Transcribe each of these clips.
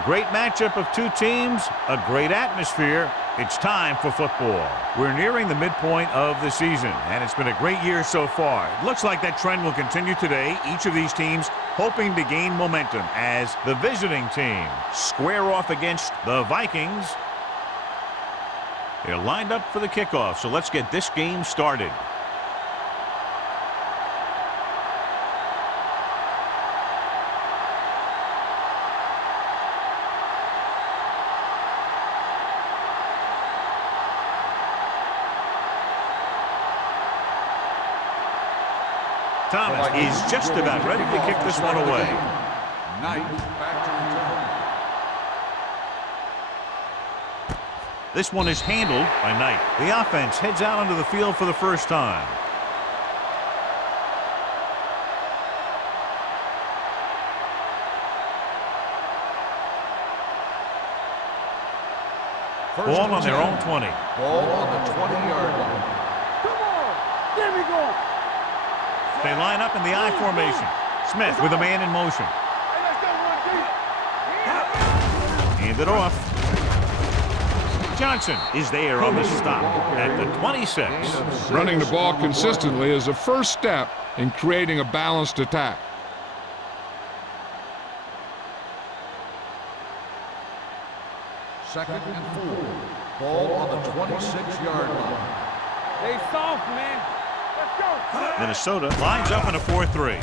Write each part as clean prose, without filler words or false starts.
A great matchup of two teams, a great atmosphere. It's time for football. We're nearing the midpoint of the season, and it's been a great year so far. It looks like that trend will continue today. Each of these teams hoping to gain momentum as the visiting team square off against the Vikings. They're lined up for the kickoff, so let's get this game started. Thomas is just about ready to kick this one away. This one is handled by Knight. The offense heads out onto the field for the first time. Ball on their own 20. Ball on the 20-yard line. Come on! There we go! They line up in the I formation. Smith with a man in motion. Hand it off. Johnson is there on the stop at the 26. Running the ball consistently is the first step in creating a balanced attack. Second and 4. Ball on the 26-yard line. They soft, man. Let's go. Minnesota lines up in a 4-3.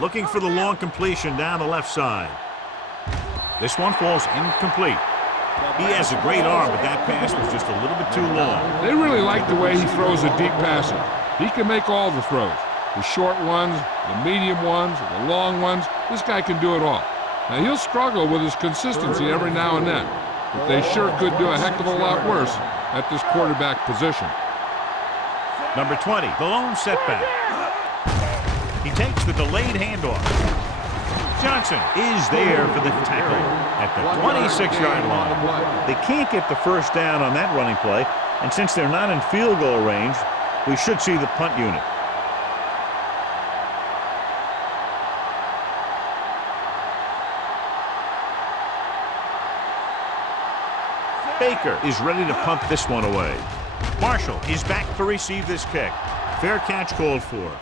Looking for the long completion down the left side. This one falls incomplete. He has a great arm, but that pass was just a little bit too long. They really like the way he throws the deep passes. He can make all the throws. The short ones, the medium ones, the long ones. This guy can do it all. Now, he'll struggle with his consistency every now and then, but they sure could do a heck of a lot worse at this quarterback position. Number 20, the lone setback. He takes the delayed handoff. Johnson is there for the tackle at the 26-yard line. They can't get the first down on that running play, and since they're not in field goal range, we should see the punt unit. Baker is ready to punt this one away. Marshall is back to receive this kick. Fair catch called for.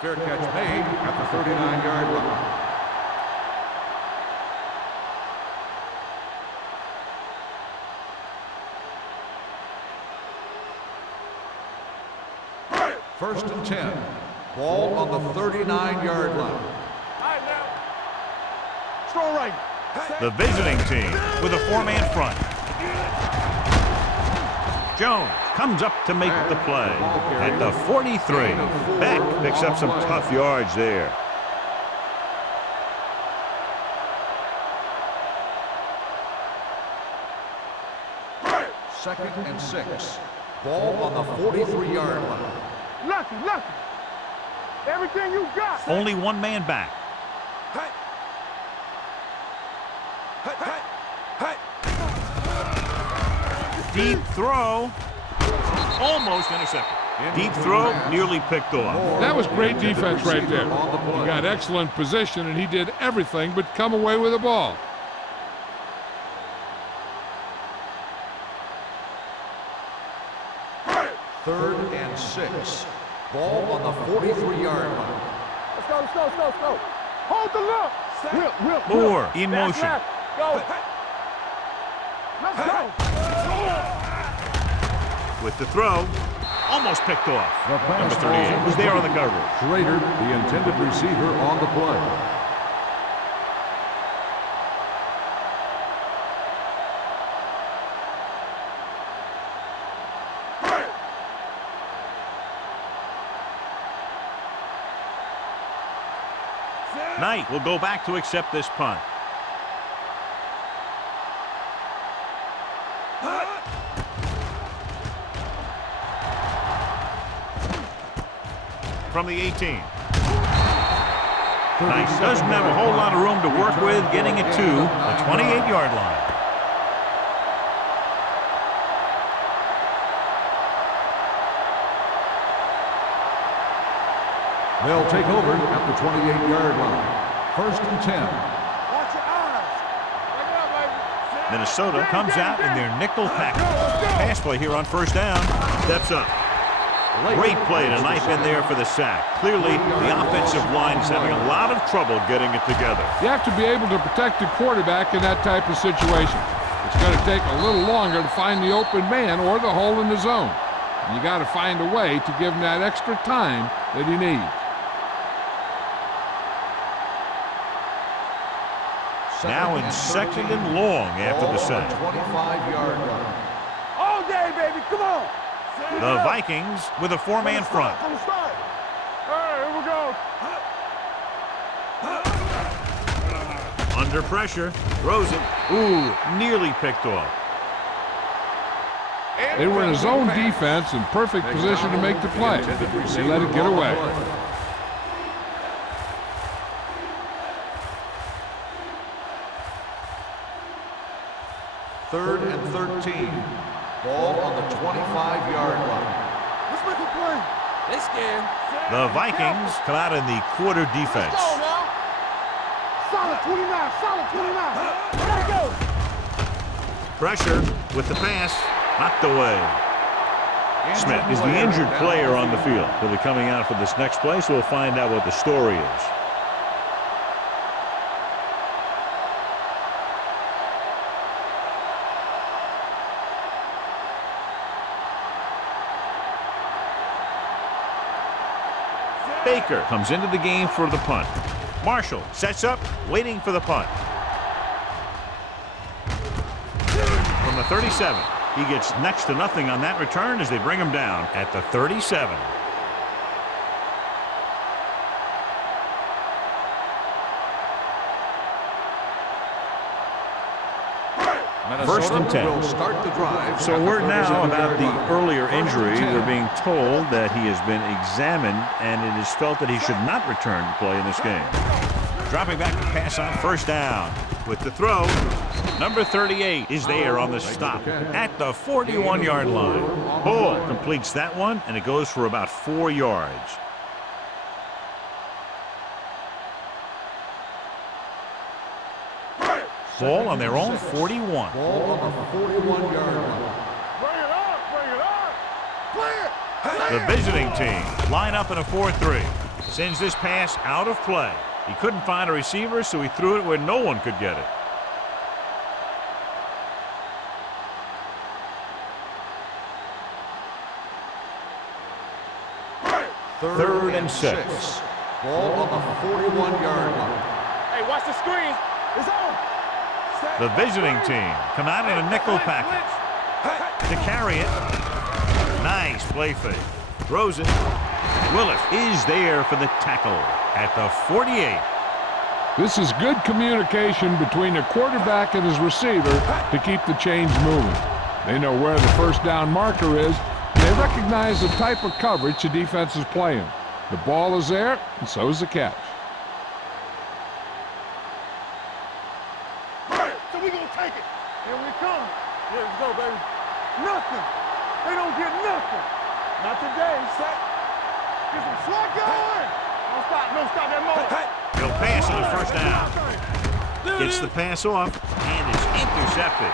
Fair catch made at the 39-yard line. First and 10. Ball on the 39-yard line. Strong right. The visiting team with a four-man front. Jones comes up to make the play at the 43. Beck picks up some tough yards there. Second and 6. Ball on the 43-yard line. Lucky. Everything you got. Only one man back. Deep throw. Almost intercepted. Deep throw, nearly picked off. That was great defense right there. He got excellent position, and he did everything but come away with the ball. Third and 6. Ball on the 43-yard line. Let's go. Hold the look. Whip. Moore in motion. Go. Let's go. With the throw, almost picked off. Number 38 was there on the coverage. Schrader, the intended receiver, on the play. Knight will go back to accept this punt. From the 18. Knight doesn't have a whole lot of room to work with, getting it to the 28-yard line. They'll take over at the 28-yard line. First and 10. Watch your eyes. Bring it up, baby. Minnesota comes out in their nickel package. Pass play here on first down. Steps up. Great play to knife in there for the sack. Clearly, the offensive line is having a lot of trouble getting it together. You have to be able to protect the quarterback in that type of situation. It's going to take a little longer to find the open man or the hole in the zone. You got to find a way to give him that extra time that he needs. Now in second and long after the sack. 25-yard line. All day, baby. Come on. The Vikings with a four-man front. From the start. All right, here we go. Under pressure, throws it. Ooh, nearly picked off. They were in a zone defense in perfect position to make the play. They let it get away. Third and 13. Ball on the 25-yard line. Let's make a play. They scared. The Vikings come out in the quarter defense. Let's go now. Solid 29. Solid 29. There it goes. Pressure with the pass, knocked away. Smith is the injured player on the field. He'll be coming out for this next play, so we'll find out what the story is. Baker comes into the game for the punt. Marshall sets up, waiting for the punt. From the 37, he gets next to nothing on that return as they bring him down at the 37. First and 10. Will start the drive. So word now about the earlier injury. We're being told that he has been examined and it is felt that he should not return to play in this game. Dropping back to pass on first down. With the throw, number 38 is there on the stop at the 41-yard line. Hall completes that one, and it goes for about 4 yards. Ball on their own 41. Ball on the 41-yard line. Bring it up. Bring it up. Play it. The visiting team line up in a 4-3. Sends this pass out of play. He couldn't find a receiver, so he threw it where no one could get it. Third and 6. Ball on the 41-yard line. Hey, watch the screen. It's on. The visiting team come out in a nickel package. To carry it. Nice play fake. Throws it. Willis is there for the tackle at the 48. This is good communication between the quarterback and his receiver to keep the chains moving. They know where the first down marker is. They recognize the type of coverage the defense is playing. The ball is there, and so is the catch. So we gonna take it. Here we come. Yeah, let's go, baby. Nothing. They don't get nothing. Not today, set. Get some slack going. Don't stop. No, stop that moment. He'll pass on the first down. Gets the pass off, and it's intercepted.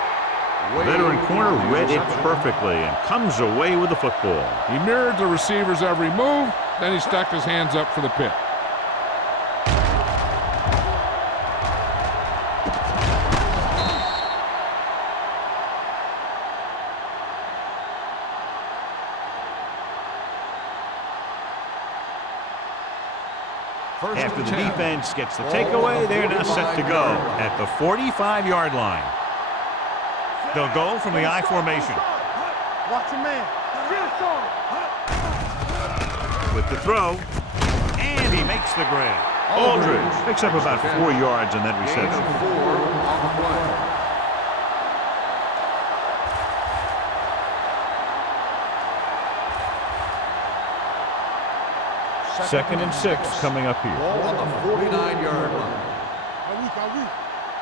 Veteran corner read it perfectly and comes away with the football. He mirrored the receiver's every move, then he stuck his hands up for the pick. After the defense gets the takeaway, they're now set to go at the 45-yard line. They'll go from the I formation. Watch your man. Finish on. With the throw, and he makes the grab. Aldridge picks up about 4 yards on that reception. 4 on the play. Second and 6 coming up here. Ball on the 49-yard line.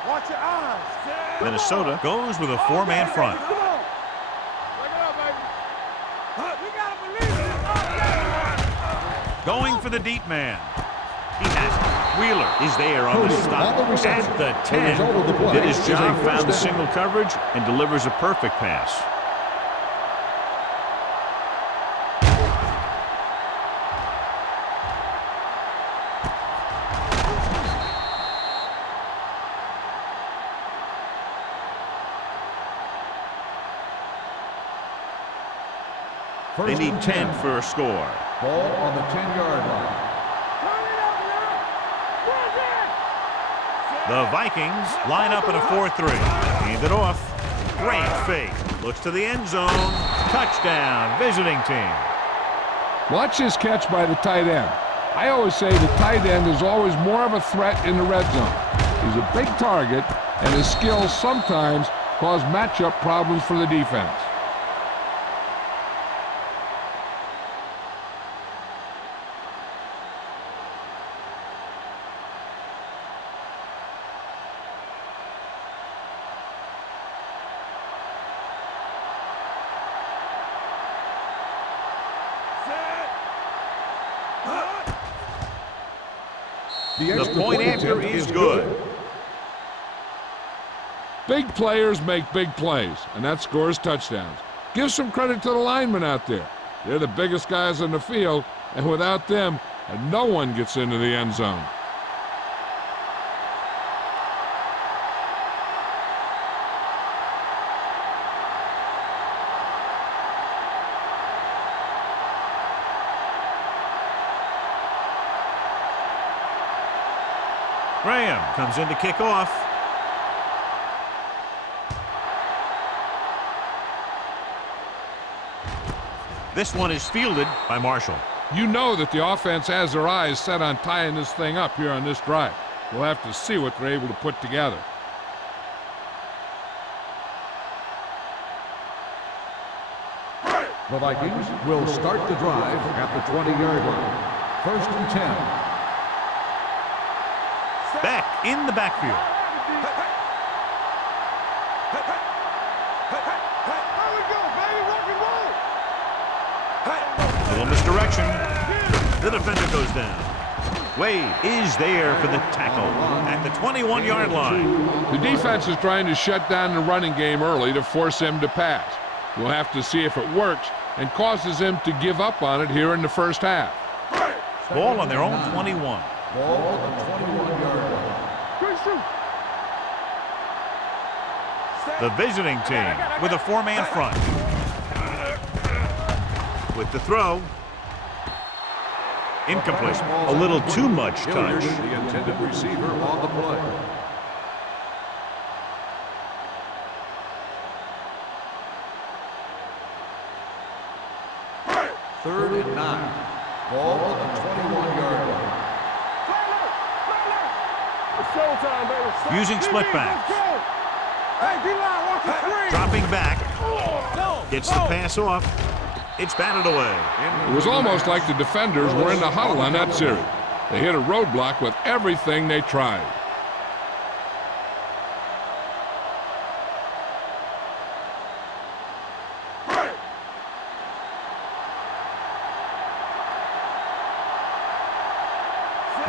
Watch your eyes. Minnesota goes with a 4-man front. Come on. Bring it up, baby. We gotta believe it. Going for the deep man. He has it. Wheeler is there on the stop. At the 10, did his job, found the single coverage, and delivers a perfect pass. They need 10 for a score. Ball on the 10-yard line. The Vikings line up in a 4-3. Hand it off. Great fake. Looks to the end zone. Touchdown, visiting team. Watch his catch by the tight end. I always say the tight end is always more of a threat in the red zone. He's a big target, and his skills sometimes cause matchup problems for the defense. The point after is good. Big players make big plays, and that scores touchdowns. Give some credit to the linemen out there. They're the biggest guys on the field, and without them, no one gets into the end zone. Graham comes in to kick off. This one is fielded by Marshall. You know that the offense has their eyes set on tying this thing up here on this drive. We'll have to see what they're able to put together. The Vikings will start the drive at the 20-yard line. 1st and 10. Back in the backfield. Little misdirection. The defender goes down. Wade is there for the tackle at the 21-yard line. The defense is trying to shut down the running game early to force him to pass. We'll have to see if it works and causes him to give up on it here in the first half. Ball on their own 21. Ball on the 21-yard line. The visiting team with a 4-man front. With the throw. Incomplete. A little too much touch. The intended receiver on the play. Third and 9. Ball on the 21-yard line. Showtime, baby. Using split backs. Hey, D-line, watch the screen. Dropping back. Gets the pass off. It's batted away. It was almost like the defenders were in the huddle on that series. They hit a roadblock with everything they tried.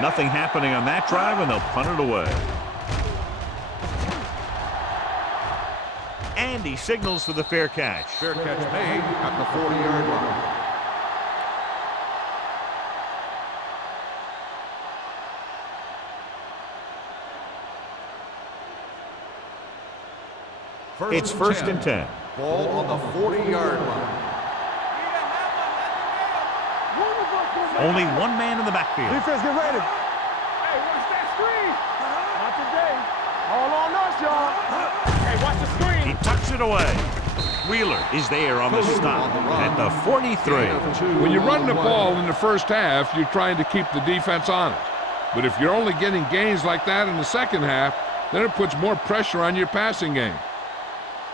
Nothing happening on that drive, and they'll punt it away. And he signals for the fair catch. Fair catch made at the 40-yard line. It's 1st and 10. Ball on the 40-yard line. Only one man in the backfield. Defense, get ready. Hey, watch that screen. Not today. All on us, y'all. Hey, watch the screen. He tucks it away. Wheeler is there on the stop at the 43. When you run the ball in the first half, you're trying to keep the defense honest. But if you're only getting gains like that in the second half, then it puts more pressure on your passing game.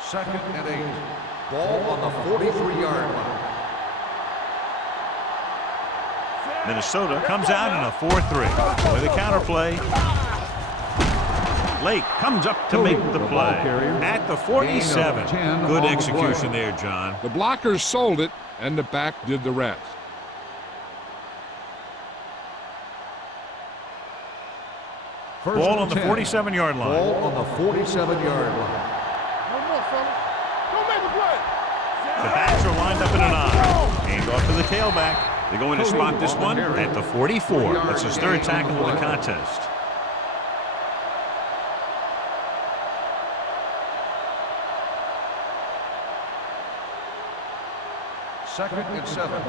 2nd and 8. Ball on the 43-yard line. Minnesota comes out in a 4-3 with a counter play. Lake comes up to make the play at the 47. Good execution there, John. The blockers sold it, and the back did the rest. Ball on the 47-yard line. Ball on the 47-yard line. No more, fellas. Don't make a play. The backs are lined up in an I. Hand off to the tailback. They're going to spot this one at the 44. That's his third tackle of the contest. Second and 7.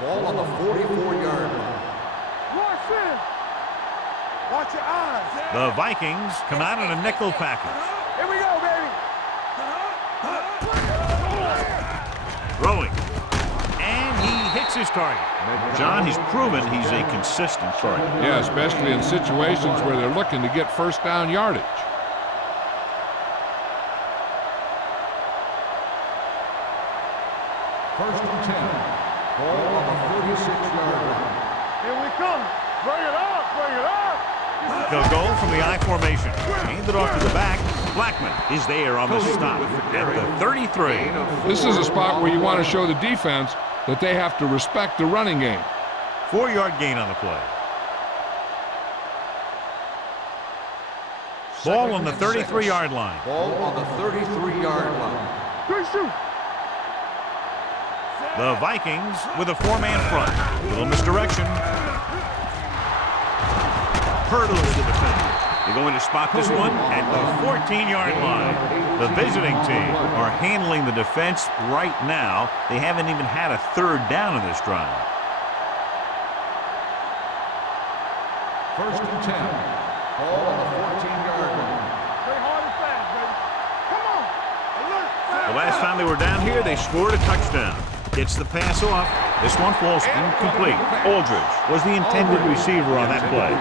Ball on the 44-yard line. Watch in. Watch your eyes. The Vikings come out in a nickel package. Here we go, baby. Throwing. And he hits his target. John, he's proven he's a consistent target. Yeah, especially in situations where they're looking to get first down yardage. First and 10. Ball on the 36-yard line. Here we come. Bring it up. Bring it up. They'll go from the I formation. Hand it off to the back. Blackman is there on the stop at the 33. This is a spot where you want to show the defense that they have to respect the running game. 4-yard gain on the play. Ball on the 33-yard line. Ball on the 33-yard line. Good shoot. The Vikings with a 4-man front. Little misdirection. Hurdles the defender. They're going to spot this one at the 14-yard line. The visiting team are handling the defense right now. They haven't even had a third down in this drive. First and 10. Ball on the 14-yard line. Play hard and fast, baby. Come on. Alert. The last time they were down here, they scored a touchdown. Gets the pass off. This one falls incomplete. Aldridge was the intended receiver on that play.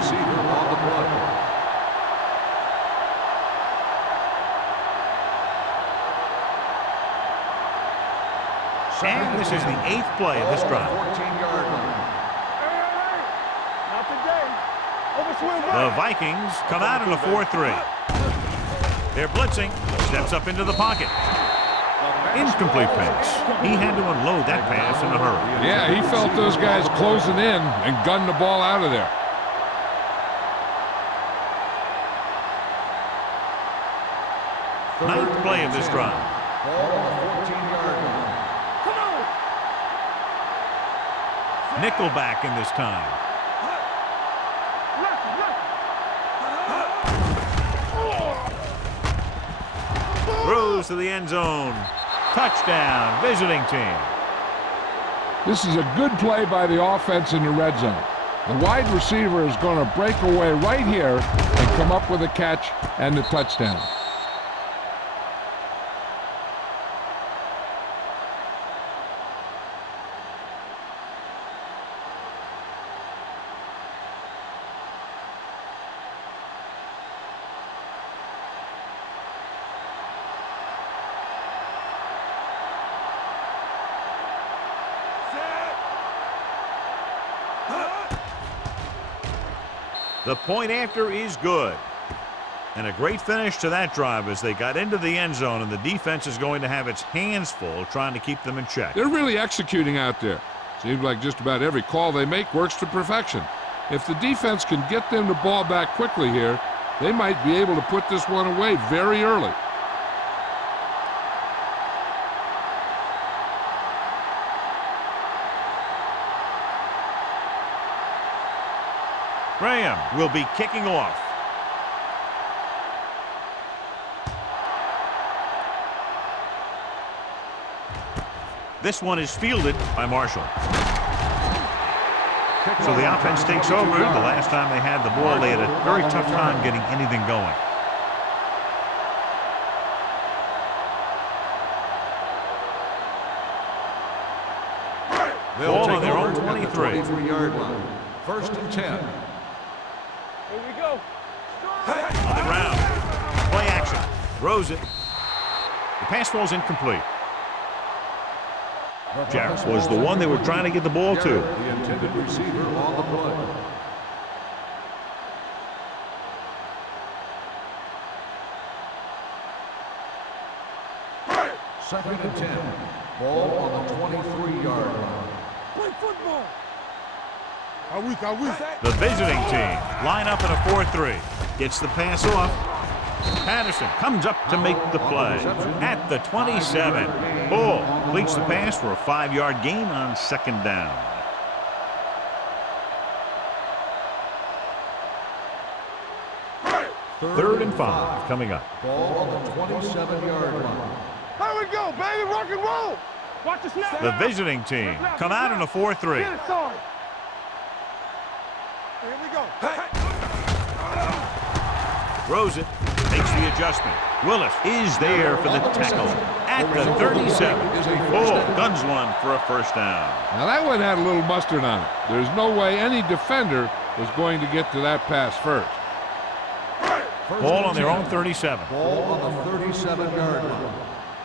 And this is the 8th play of this drive. 14-yard line. Hey. Not today. Overswing The right. Vikings come out in a 4-3. They're blitzing. Steps up into the pocket. Incomplete pass. He had to unload that pass in a hurry. Yeah, he felt those guys closing in and gunned the ball out of there. Ninth play of this drive. Ball on the 14-yard line. Come on. Nickelback in this time. Throws to the end zone. Touchdown, visiting team. This is a good play by the offense in the red zone. The wide receiver is going to break away right here and come up with a catch and the touchdown. The point after is good. And a great finish to that drive as they got into the end zone, and the defense is going to have its hands full trying to keep them in check. They're really executing out there. Seems like just about every call they make works to perfection. If the defense can get them the ball back quickly here, they might be able to put this one away very early. Graham will be kicking off. This one is fielded by Marshall. So the offense takes over. The last time they had the ball, they had a very tough time getting anything going. Ball on their own 23. 23-yard line. First and 10. Here we go. On the ground. Play action. Throws it. The pass falls incomplete. Jarrett was the one they were trying to get the ball to. The intended receiver on the play. Second and 10. Ball on the 23-yard line. Play football. The visiting team line up in a 4-3. Gets the pass off. Patterson comes up to make the play at the 27. Bull completes the pass for a 5-yard gain on second down. Third and 5 coming up. Ball on the 27-yard line. There we go, baby. Rock and roll. Watch the snap. The visiting team come out in a 4-3. Get it started. Here we go. Throws it. Makes the adjustment. Willis is there for the tackle at the 37. Bull guns one for a first down. Now that one had a little mustard on it. There's no way any defender was going to get to that pass first. Ball on their own 37. Ball on the 37-yard line.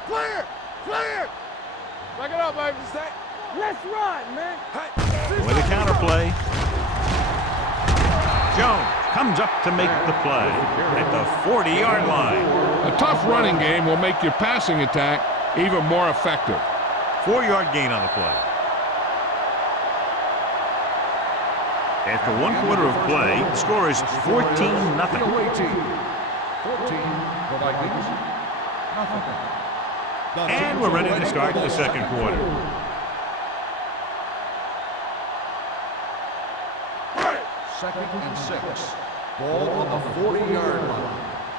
Clear. Clear. Back it up, baby. Let's run, man. With a counter play. Jones comes up to make the play at the 40-yard line. A tough running game will make your passing attack even more effective. 4-yard gain on the play. After 1 quarter of play, the score is 14-0. 14, the Vikings. Nothing. And we're ready to start the second quarter. Second and 6. Ball on the 40-yard line.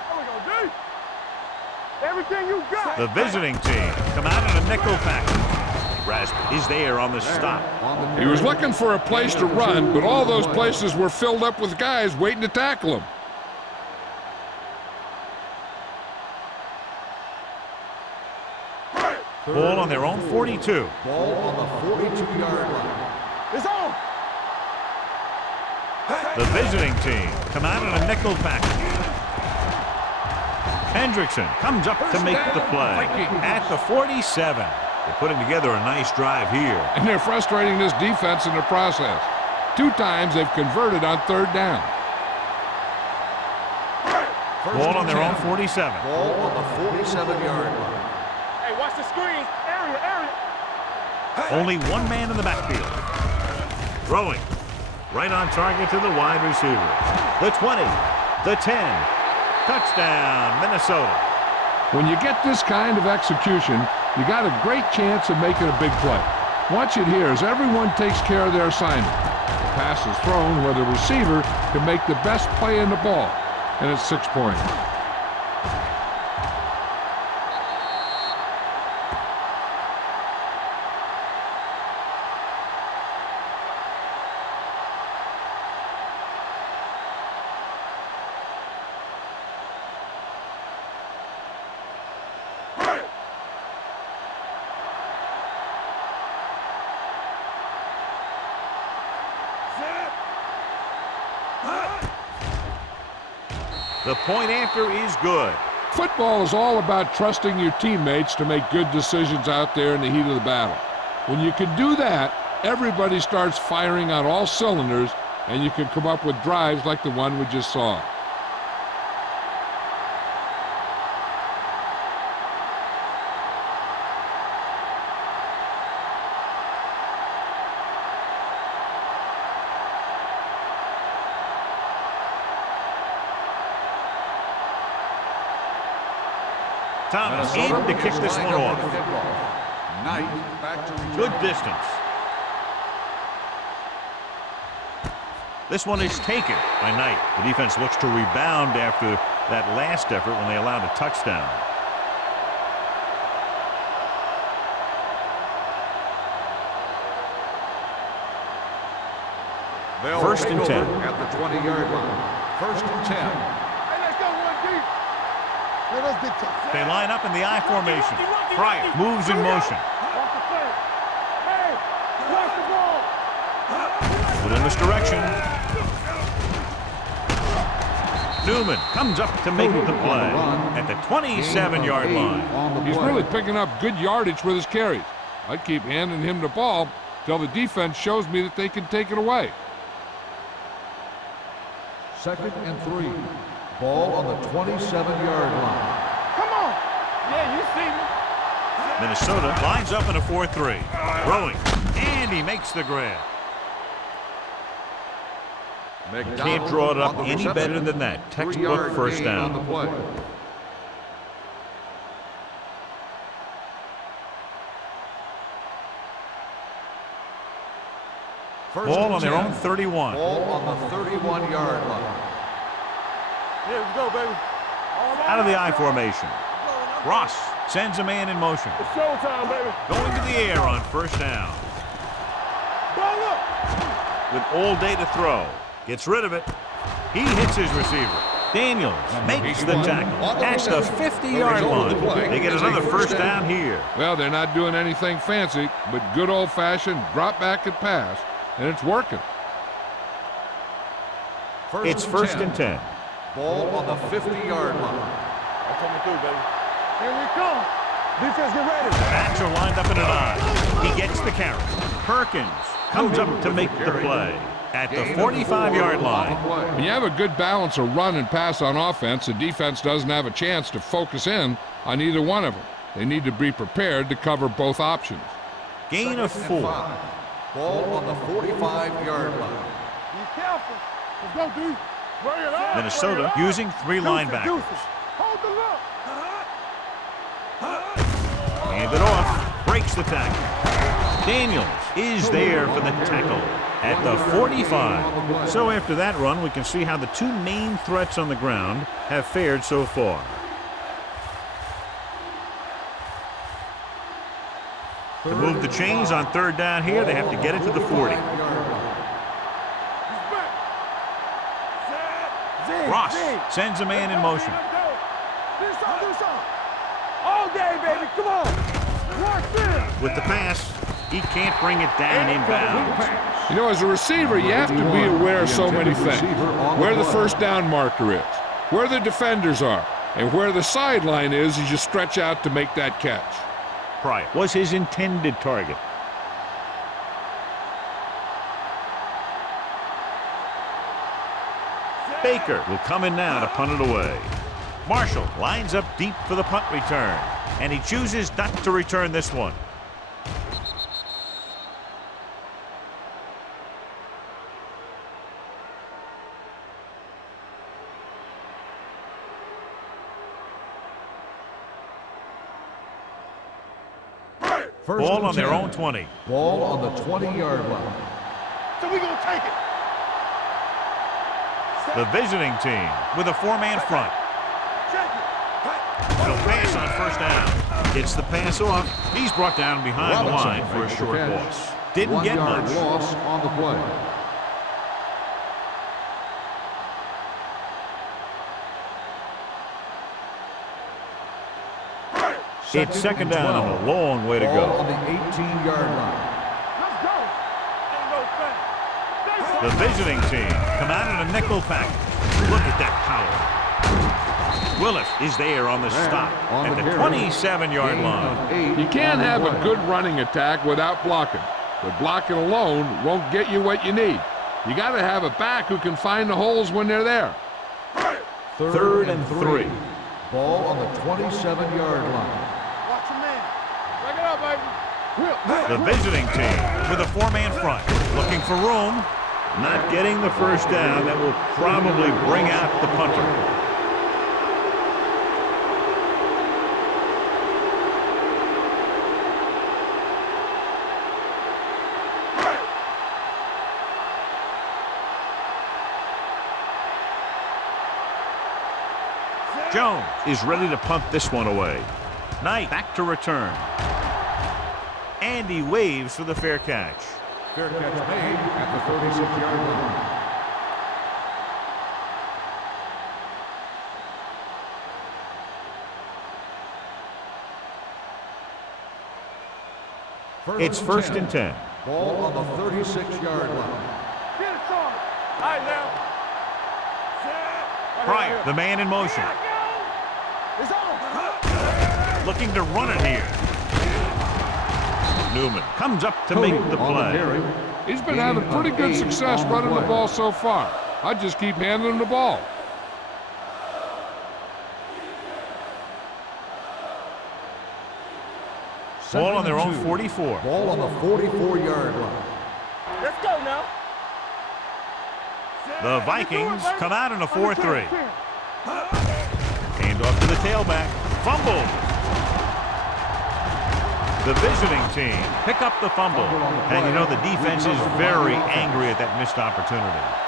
There we go, D. Everything you got. The visiting team come out in a nickel package. Rasp is there on the stop. He was looking for a place to run, but all those places were filled up with guys waiting to tackle him. Ball on their own 42. Ball on the 42-yard line. It's on. The visiting team come out in a nickel package. Hendrickson comes up to make the play at the 47. They're putting together a nice drive here. And they're frustrating this defense in the process. 2 times they've converted on third down. Ball on their own 47. Ball on the 47-yard line. Hey, watch the screen. Area. Only one man in the backfield. Throwing. Right on target to the wide receiver. The 20. The 10. Touchdown, Minnesota. When you get this kind of execution, you got a great chance of making a big play. Watch it here as everyone takes care of their assignment. The pass is thrown where the receiver can make the best play in the ball, and it's 6 points. The point after is good. Football is all about trusting your teammates to make good decisions out there in the heat of the battle. When you can do that, everybody starts firing on all cylinders, and you can come up with drives like the one we just saw. Thomas in to kick this one off. Knight back to Good distance. This one is taken by Knight. The defense looks to rebound after that last effort when they allowed a touchdown. First and 10. At the 20-yard line. First and 10. Hey, let's go, 1 deep. Hey, let's get tough. They line up in the I formation. Pryor moves in motion. Watch the play. Hey, watch the ball. Within this direction. Newman comes up to make the play at the 27-yard line. He's really picking up good yardage with his carries. I'd keep handing him the ball till the defense shows me that they can take it away. Second and 3. Ball on the 27-yard line. Come on. Yeah, you see me. Minnesota lines up in a 4-3. Throwing. And he makes the grab. Can't draw it up any better than that. Textbook first down. Ball on their own 31. Ball on the 31-yard line. Yeah, let's go, baby. Out of the I formation. Ross sends a man in motion. It's showtime, baby. Going to the air on first down. Ball up. With all day to throw. Gets rid of it. He hits his receiver. Daniels makes the tackle at the 50-yard line. They get another first down here. Well, they're not doing anything fancy, but good old-fashioned drop back and pass, and it's working. It's first and 10. Ball on the 50-yard line. I'm coming through, baby. Here we come. Defense, get ready. Backs are lined up in an I. He gets the carry. Perkins comes up to make the play at the 45-yard line. When you have a good balance of run and pass on offense, the defense doesn't have a chance to focus in on either one of them. They need to be prepared to cover both options. Gain of 4. Ball on the 45-yard line. Be careful. Let's go, D. Bring it up. Minnesota using 3 linebackers. Hold the look. Handed off. Breaks the tackle. Daniels is there for the tackle at the 45. So after that run, we can see how the 2 main threats on the ground have fared so far. To move the chains on third down here, they have to get it to the 40. Ross sends a man in motion. All day, baby. Come on. With the pass, he can't bring it down inbounds. You know, as a receiver, you have to be aware of so many things. Where the first down marker is, where the defenders are, and where the sideline is as you stretch out to make that catch. Pryor was his intended target. Baker will come in now to punt it away. Marshall lines up deep for the punt return, and he chooses not to return this one. Ball on their own 20. Ball on the 20-yard line. So we gonna take it. The visiting team with a 4-man front. He'll pass on first down. Gets the pass off. He's brought down behind the line for a short loss. Didn't get much. Loss on the play. It's second down and a long way to go. On the 18-yard line. Let's go. Ain't no thing. The visiting team come out in a nickel package. Look at that power. Willis is there on the stop at the 27-yard line. You can't have a good running attack without blocking, but blocking alone won't get you what you need. You got to have a back who can find the holes when they're there. Third and 3. Ball on the 27-yard line. Watch your man. Bring it up, baby. The visiting team with a 4-man front, looking for room, not getting the first down. That will probably bring out the punter. Jones is ready to punt this one away. Knight back to return. And he waves for the fair catch. Fair catch made at the 36-yard line. It's first and 10. Ball on the 36-yard line. Get it started. All right, now. Pryor, the man in motion. It's on. Looking to run it here. Newman comes up to make the play. He's been having pretty good success running the ball so far. I just keep handing him the ball. Ball on their own 44. Ball on the 44-yard line. Let's go now. The Vikings come out in a 4-3. Hand off to the tailback. Fumble. The visiting team pick up the fumble. And you know the defense is very angry at that missed opportunity.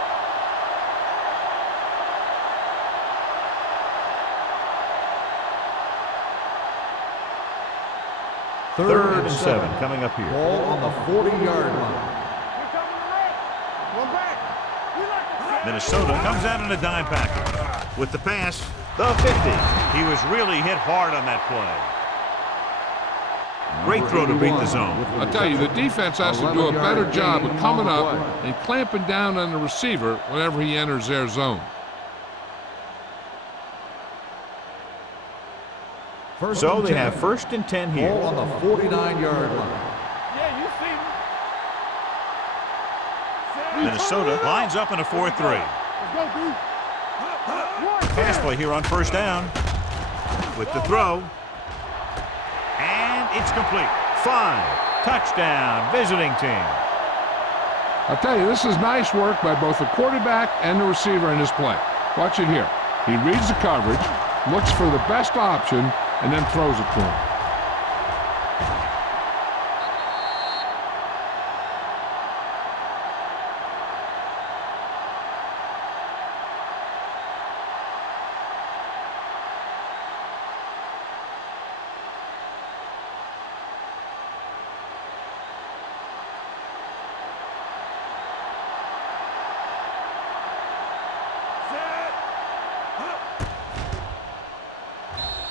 Third and 7 coming up here. Ball on the 40-yard line. Minnesota comes out in a dime package. With the pass, the 50. He was really hit hard on that play. Great throw to beat the zone. I'll tell you, the defense has to do a better job of coming up and clamping down on the receiver whenever he enters their zone. So they have 1st and 10 here. Ball on the 49-yard line. Yeah, you see me. Minnesota lines up in a 4-3. Let's go, dude. Pass play here on 1st down. With the throw. And it's complete. 5. Touchdown, visiting team. I'll tell you, this is nice work by both the quarterback and the receiver in this play. Watch it here. He reads the coverage, looks for the best option, and then throws it to him.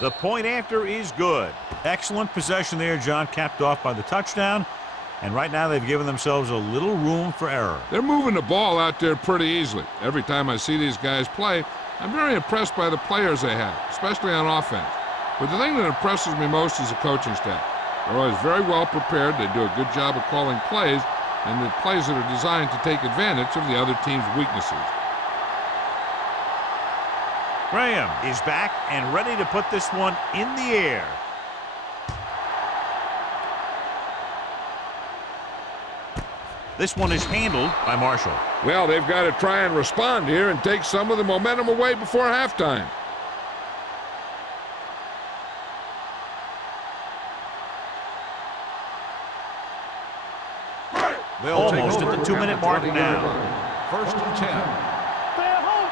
The point after is good. Excellent possession there, John, capped off by the touchdown. And right now they've given themselves a little room for error. They're moving the ball out there pretty easily. Every time I see these guys play, I'm very impressed by the players they have, especially on offense. But the thing that impresses me most is the coaching staff. They're always very well prepared. They do a good job of calling plays, and the plays that are designed to take advantage of the other team's weaknesses. Graham is back and ready to put this one in the air. This one is handled by Marshall. Well, they've got to try and respond here and take some of the momentum away before halftime. Almost at the 2-minute mark now. 1st and 10. Stay at home.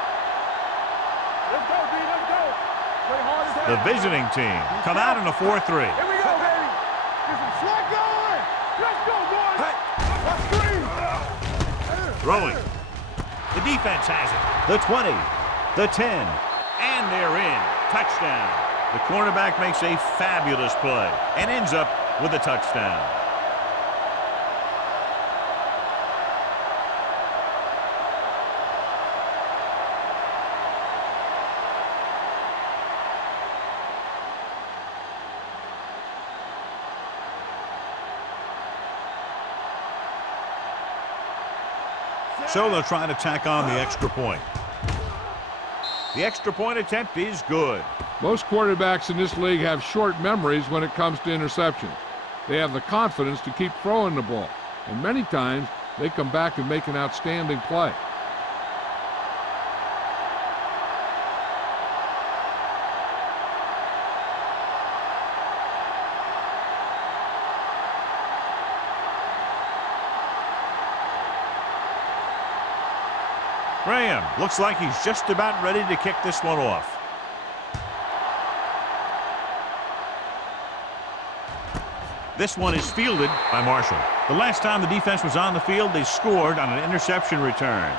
Let's go, D. Let's go. Play hard as hell. The visiting team come out in a 4-3. Here we go, baby. Get some slack going. Let's go, boys. Hey. Let's scream. Throwing. The defense has it. The 20, the 10, and they're in. Touchdown. The cornerback makes a fabulous play and ends up with a touchdown. So they'll try to tack on the extra point. The extra point attempt is good. Most quarterbacks in this league have short memories when it comes to interceptions. They have the confidence to keep throwing the ball, and many times they come back and make an outstanding play. Graham looks like he's just about ready to kick this one off. This one is fielded by Marshall. The last time the defense was on the field, they scored on an interception return.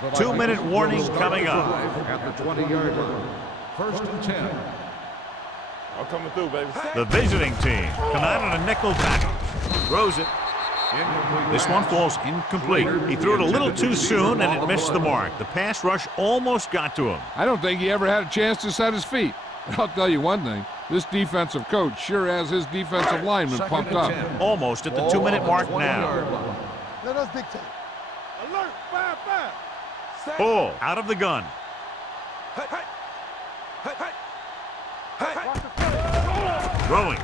The 2-minute Vikings warning will start coming the up. drive at the 20-yard line. 1st and 10. I'm coming through, baby. The visiting team come out on a nickel package. Throws it. This one falls incomplete. He threw it a little too soon, and it missed the mark. The pass rush almost got to him. I don't think he ever had a chance to set his feet. I'll tell you one thing. This defensive coach sure has his defensive lineman pumped up. Almost at the 2-minute mark now. Let us dictate. Alert, 5-5. Ball out of the gun. Watch the play. Throwing.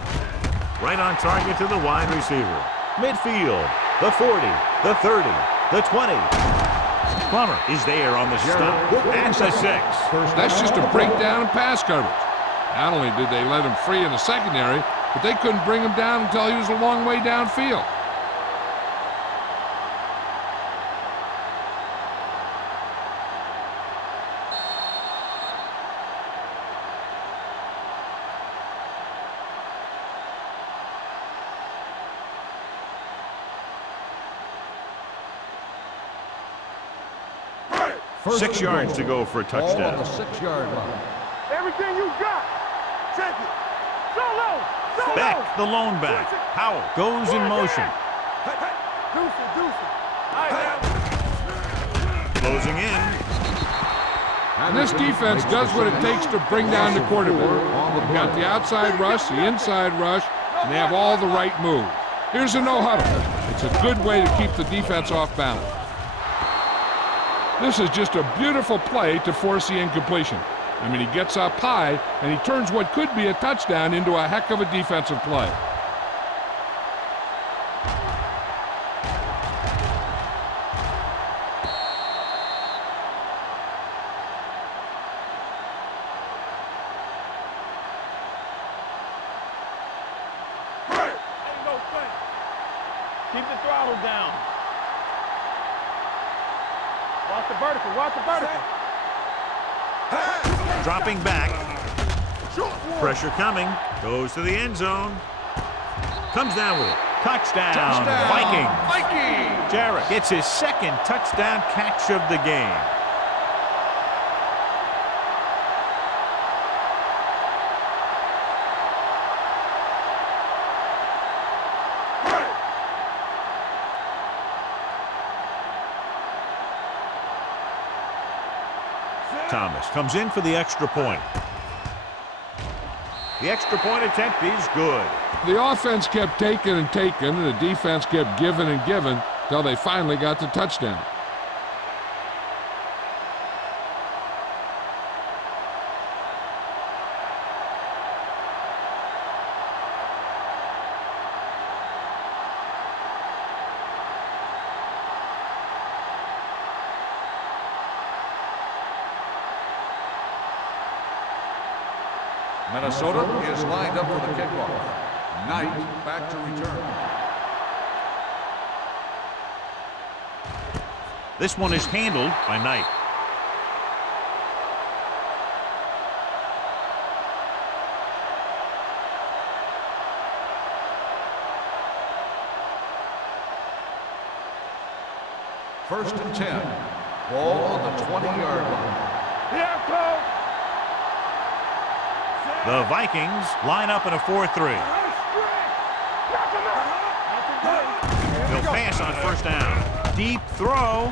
Right on target to the wide receiver. Midfield. The 40. The 30. The 20. Plummer is there on the stop at the 6. That's just a breakdown in pass coverage. Not only did they let him free in the secondary, but they couldn't bring him down until he was a long way downfield. First 6 yards to go for a Ball on touchdown. the 6-yard line. Everything you got. Take it. Solo. Solo. Beck, the lone back. Howell goes in motion. Deuce it, deuce it. All right, Closing in. And this defense does what it takes to bring down the quarterback. They've got the outside rush, the inside rush, and they have all the right moves. Here's a no-huddle. It's a good way to keep the defense off balance. This is just a beautiful play to force the incompletion. I mean, he gets up high, and he turns what could be a touchdown into a heck of a defensive play. Ain't no thing. Keep the throttle down. Watch the vertical. Watch the vertical. Dropping back. Pressure coming. Goes to the end zone. Comes down with it. Touchdown. Vikings. Jarrett gets his second touchdown catch of the game. Thomas comes in for the extra point. The extra point attempt is good. The offense kept taking and taking, and the defense kept giving and giving until they finally got the touchdown. Minnesota is lined up for the kickoff. Knight back to return. This one is handled by Knight. First and 10. Ball on the 20-yard line. Here comes. The Vikings line up in a 4-3. He'll pass on first down. Deep throw.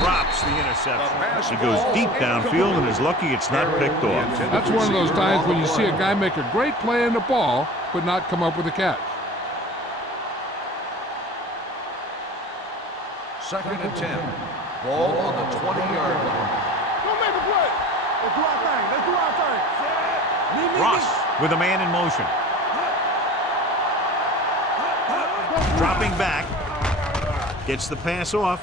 Drops the interception. He goes deep downfield and is lucky it's not picked off. That's one of those times when you see a guy make a great play in the ball, but not come up with a catch. Second and 10. Ball on the 20-yard line. Go make a play. Let's do our thing. Let's do our thing. Ross with a man in motion. Dropping back. Gets the pass off.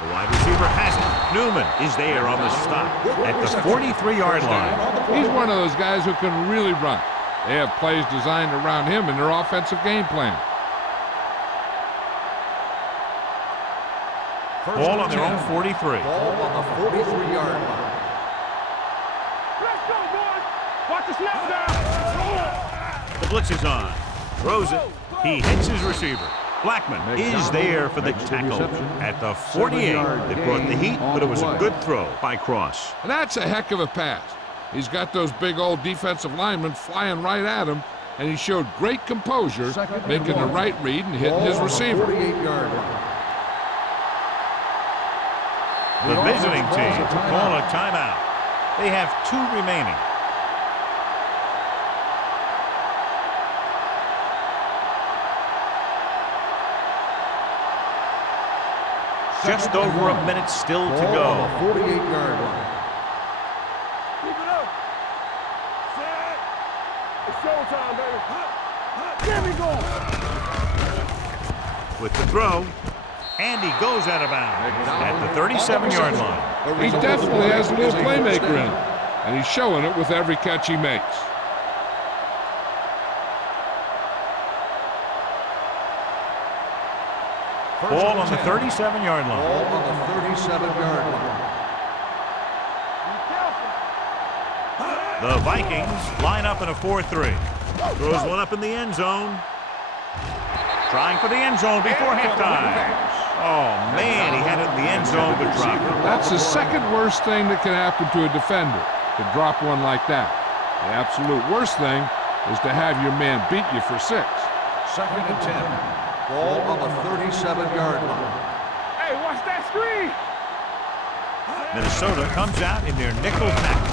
The wide receiver has it. Newman is there on the stop at the 43-yard line. He's one of those guys who can really run. They have plays designed around him in their offensive game plan. Ball on their own 43. Ball on the 43-yard line. Let's go, boys. Watch the snap down. The blitz is on. Throws it. He hits his receiver. Blackman is there for the tackle at the 48. It brought the heat, but it was a good throw by Cross. And that's a heck of a pass. He's got those big old defensive linemen flying right at him, and he showed great composure, making the right read and hitting his receiver. 48-yard line. The visiting team call a timeout. They have 2 remaining. Just over a minute still to go. 48-yard line. Keep it up. Set. showtime, baby. There we go. With the throw, and he goes out of bounds at the 37-yard line. He definitely has a little playmaker in him, and he's showing it with every catch he makes. Ball on the 37-yard line. Ball on the 37-yard line. The Vikings line up in a 4-3. Throws one up in the end zone. Trying for the end zone before halftime. Oh, man, he had it in the end zone, but dropped it. That's the second worst thing that can happen to a defender, to drop one like that. The absolute worst thing is to have your man beat you for 6. 2nd and 10. Ball on the 37-yard line. Hey, watch that screen. Minnesota comes out in their nickel package.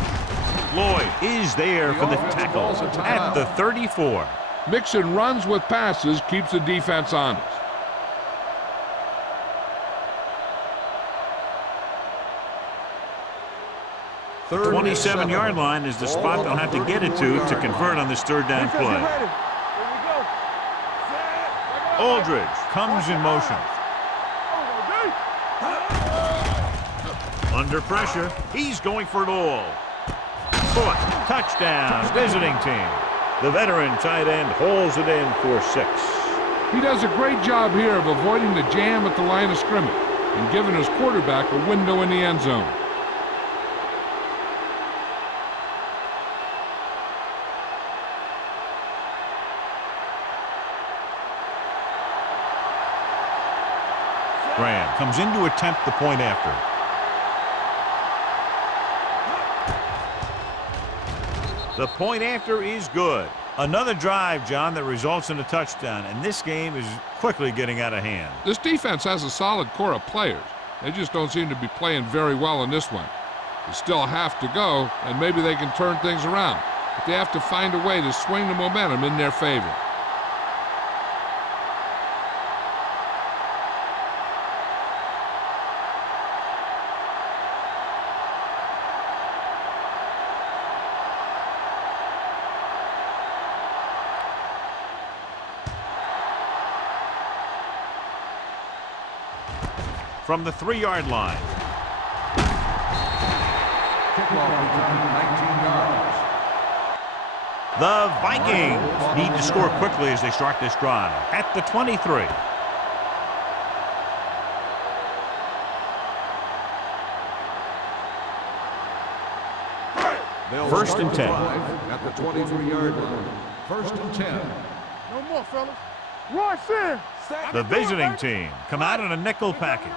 Lloyd is there for the tackle at the 34. Mixing runs with passes keeps the defense honest. The 27-yard line is the spot they'll have to get it to convert on this third down play. Here we go. Aldridge comes in motion. Under pressure, he's going for it all. Foot, touchdown, visiting team. The veteran tight end hauls it in for 6. He does a great job here of avoiding the jam at the line of scrimmage and giving his quarterback a window in the end zone. Graham comes in to attempt the point after. The point after is good. Another drive, John, that results in a touchdown, and this game is quickly getting out of hand. This defense has a solid core of players. They just don't seem to be playing very well in this one. They still have to go, and maybe they can turn things around. But they have to find a way to swing the momentum in their favor. From the 3-yard line. Kickoff return 19 yards. The Vikings need to score quickly as they start this drive at the 23. First and 10. At the 23-yard line. 1st and 10. No more, fellas. Rush in. The visiting team come out in a nickel package.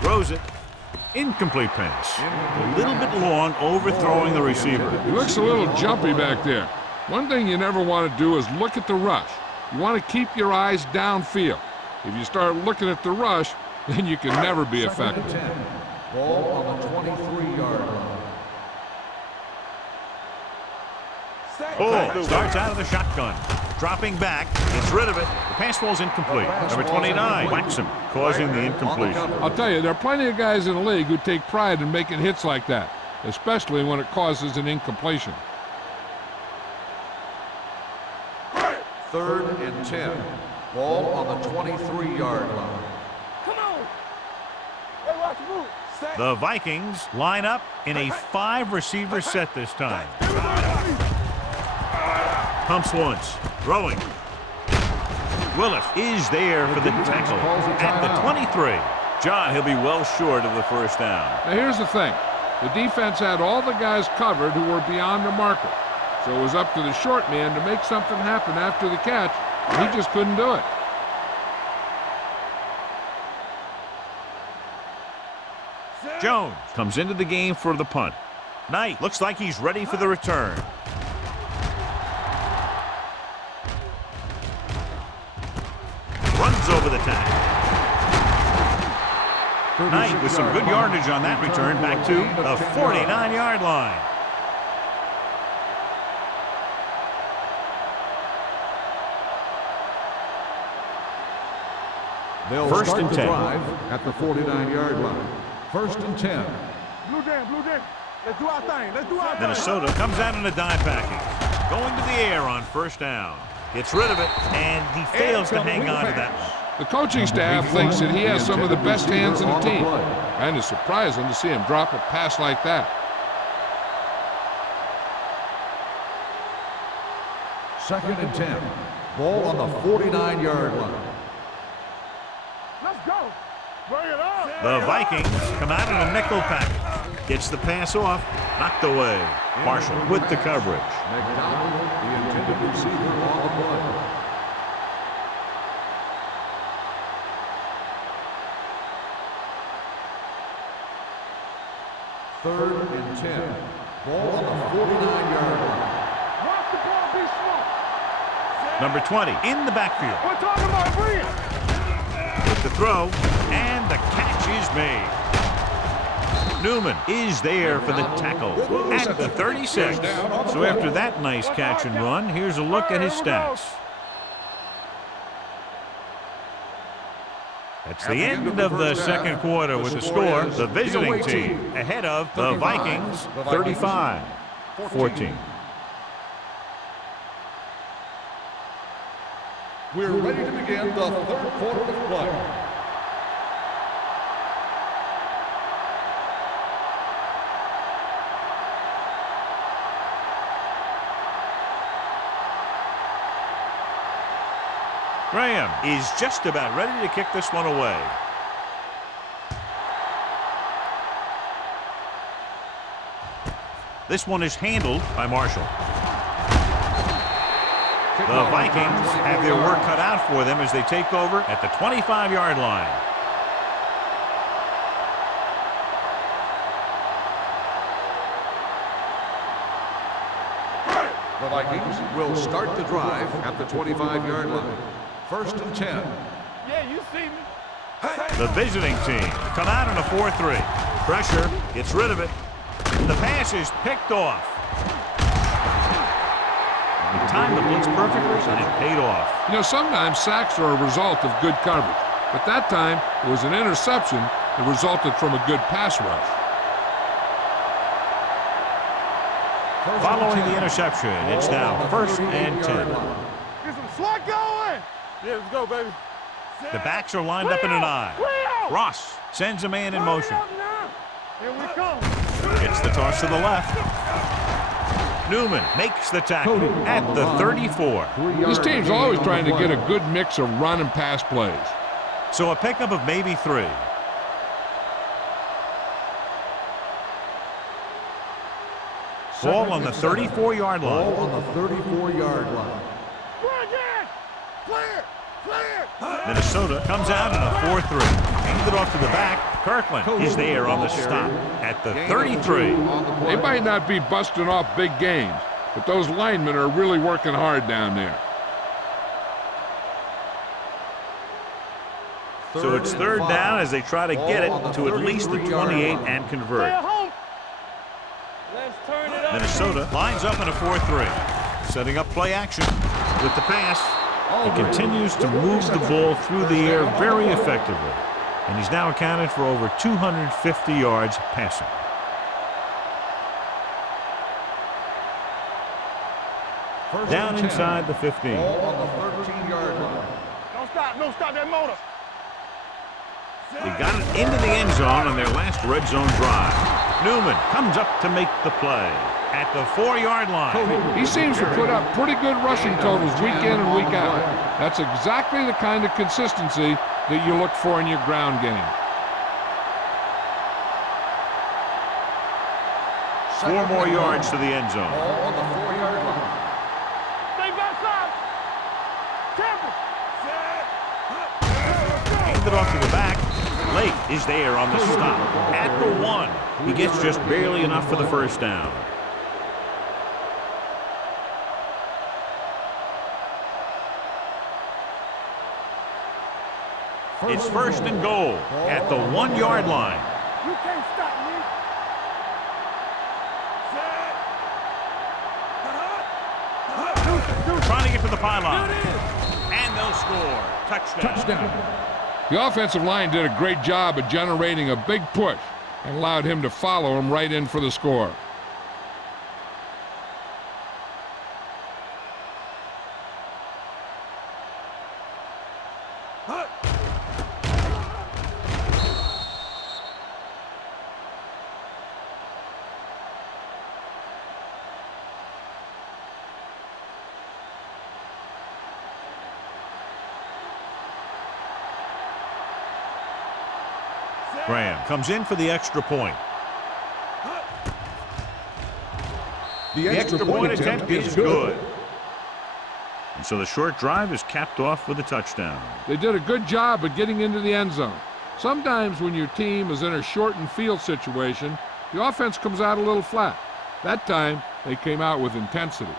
Throws it. Incomplete pass. A little bit long, overthrowing the receiver. He looks a little jumpy back there. One thing you never want to do is look at the rush. You want to keep your eyes downfield. If you start looking at the rush, then you can never be effective. 2nd and 10. Ball on the 23-yard line. Oh, starts out of the shotgun. Dropping back, gets rid of it. The pass falls incomplete. Number 29 whacks him, causing the incompletion. I'll tell you, there are plenty of guys in the league who take pride in making hits like that, especially when it causes an incompletion. 3rd and 10. Ball on the 23-yard line. Come on. Hey, watch the move. The Vikings line up in a 5-receiver set this time. Pumps once, throwing. Willis is there for the tackle at the 23. John, he'll be well short of the first down. Now here's the thing. The defense had all the guys covered who were beyond the marker. So it was up to the short man to make something happen after the catch, and he just couldn't do it. Jones comes into the game for the punt. Knight looks like he's ready for the return. Runs over the tackle. Knight with some good yardage on that return back to the 49-yard line. They'll First start and the 10. drive at the 49-yard line. 1st and 10. Blue game, blue game. Let's do our thing. Let's do our thing. Minnesota comes out in a dime package. Going to the air on first down. Gets rid of it, and he fails to hang on to that one. The coaching staff thinks that he has some of the best hands in the team. And it's surprising to see him drop a pass like that. Second and 10. Ball on the 49-yard line. Let's go. Bring it on. The Vikings come out in a nickel package. Gets the pass off. Knocked away. Marshall with the coverage. McDonald, the intended receiver on the play. Third and 10. Ball on the 49-yard line. Watch the ball be small. Number 20 in the backfield. We're talking about bring it. With the throw, and the catch is made. Newman is there for the tackle at the 36. So after that nice catch and run, here's a look at his stats. That's the end of the second quarter with the score. The visiting team ahead of the Vikings, 35-14. We're ready to begin the third quarter of play. Graham is just about ready to kick this one away. This one is handled by Marshall. The Vikings have their work cut out for them as they take over at the 25-yard line. The Vikings will start the drive at the 25-yard line. First and 10. Yeah, you see me. The visiting team come out in a 4-3. Pressure, gets rid of it. The pass is picked off. He timed the blitz perfectly, and it paid off. You know, sometimes sacks are a result of good coverage. But that time, it was an interception that resulted from a good pass rush. Following the interception, it's now first and 10. Get some slot going. Yeah, let's go, baby. The backs are lined up in an I. Ross sends a man in motion. Here we come. Gets the toss to the left. Newman makes the tackle at the 34. This team's always trying to get a good mix of run and pass plays. So a pickup of maybe 3. Ball on the 34-yard line. Ball on the 34-yard line. Clear. Clear. Minnesota comes out in a 4-3. Handed off to the back. Kirkland is there on the stop at the 33. They might not be busting off big games, but those linemen are really working hard down there. So it's third down as they try to get it to at least the 28 and convert. Minnesota lines up in a 4-3. Setting up play action with the pass. He continues to move the ball through the air very effectively. And he's now accounted for over 250 yards passing. Down inside the 15. Ball on the 13-yard line. Don't stop that motor. They got it into the end zone on their last red zone drive. Newman comes up to make the play at the 4-yard line. He seems to put up pretty good rushing totals week in and week out. That's exactly the kind of consistency that you look for in your ground game. 4 more yards to the end zone. Ball on the 4-yard line. Stay backside. Temple. Handed off to the back. Lake is there on the stop at the 1. He gets just barely enough for the first down. It's first and goal at the 1-yard line. You can't stop me. Trying to get to the pylon. And they'll score. Touchdown. Touchdown. The offensive line did a great job of generating a big push. and allowed him to follow him right in for the score. Graham comes in for the extra point. The extra point attempt is good. And so the short drive is capped off with a touchdown. They did a good job of getting into the end zone. Sometimes when your team is in a shortened field situation, the offense comes out a little flat. That time, they came out with intensity.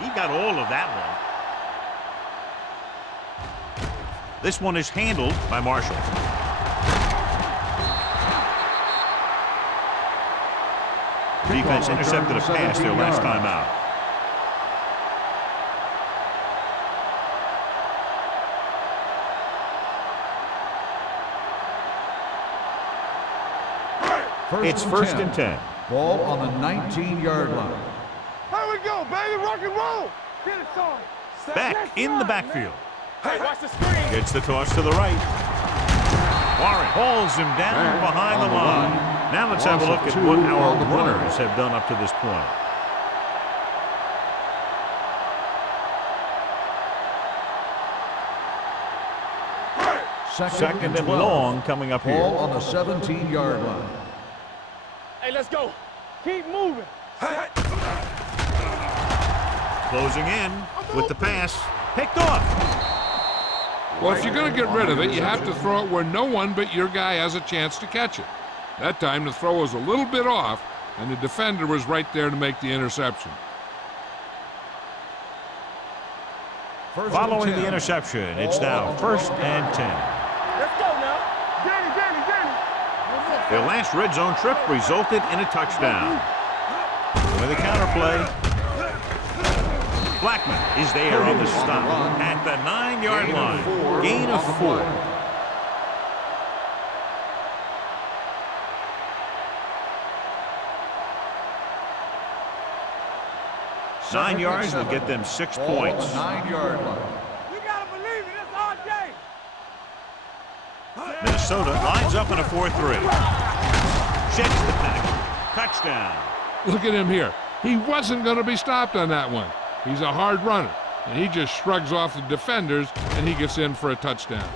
He got all of that one. This one is handled by Marshall. Defense intercepted a pass their last time out. It's first and 10. Ball on the 19-yard line. Here we go, baby. Rock and roll. Get it, son. Back in the backfield. Hey, watch the screen. Gets the toss to the right. Warren hauls him down behind the line. Now let's have a look at what our runners have done up to this point. Second and long coming up here. Ball on the 17-yard line. Hey, let's go. Keep moving. Closing in with the pass. Picked off. Well, if you're going to get rid of it, you have to throw it where no one but your guy has a chance to catch it. That time the throw was a little bit off, and the defender was right there to make the interception. Following the interception, it's now first and 10. Let's go now. Danny. Their last red zone trip resulted in a touchdown. With a counterplay, Blackman is there on the stop at the 9-yard line. Gain of 4. Nine yards will get them 6 points. 9-yard line. You gotta believe it. It's our day. Minnesota lines up in a 4-3. Shakes the pack. Touchdown. Look at him here. He wasn't going to be stopped on that one. He's a hard runner, and he just shrugs off the defenders, and he gets in for a touchdown.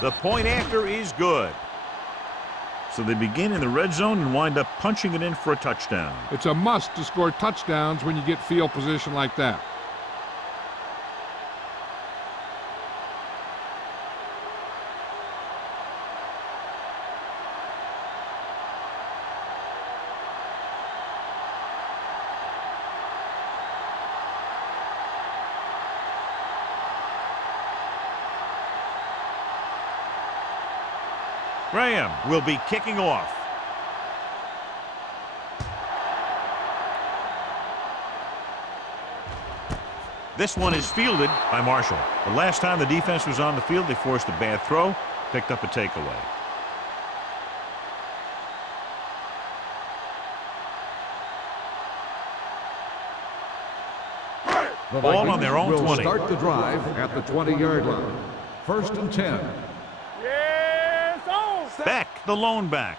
The point after is good. So they begin in the red zone and wind up punching it in for a touchdown. It's a must to score touchdowns when you get field position like that. Graham will be kicking off. This one is fielded by Marshall. The last time the defense was on the field, they forced a bad throw, picked up a takeaway. Ball on their own 20. Will start the drive at the 20-yard line. First and 10. Yes, on. Beck, the lone back.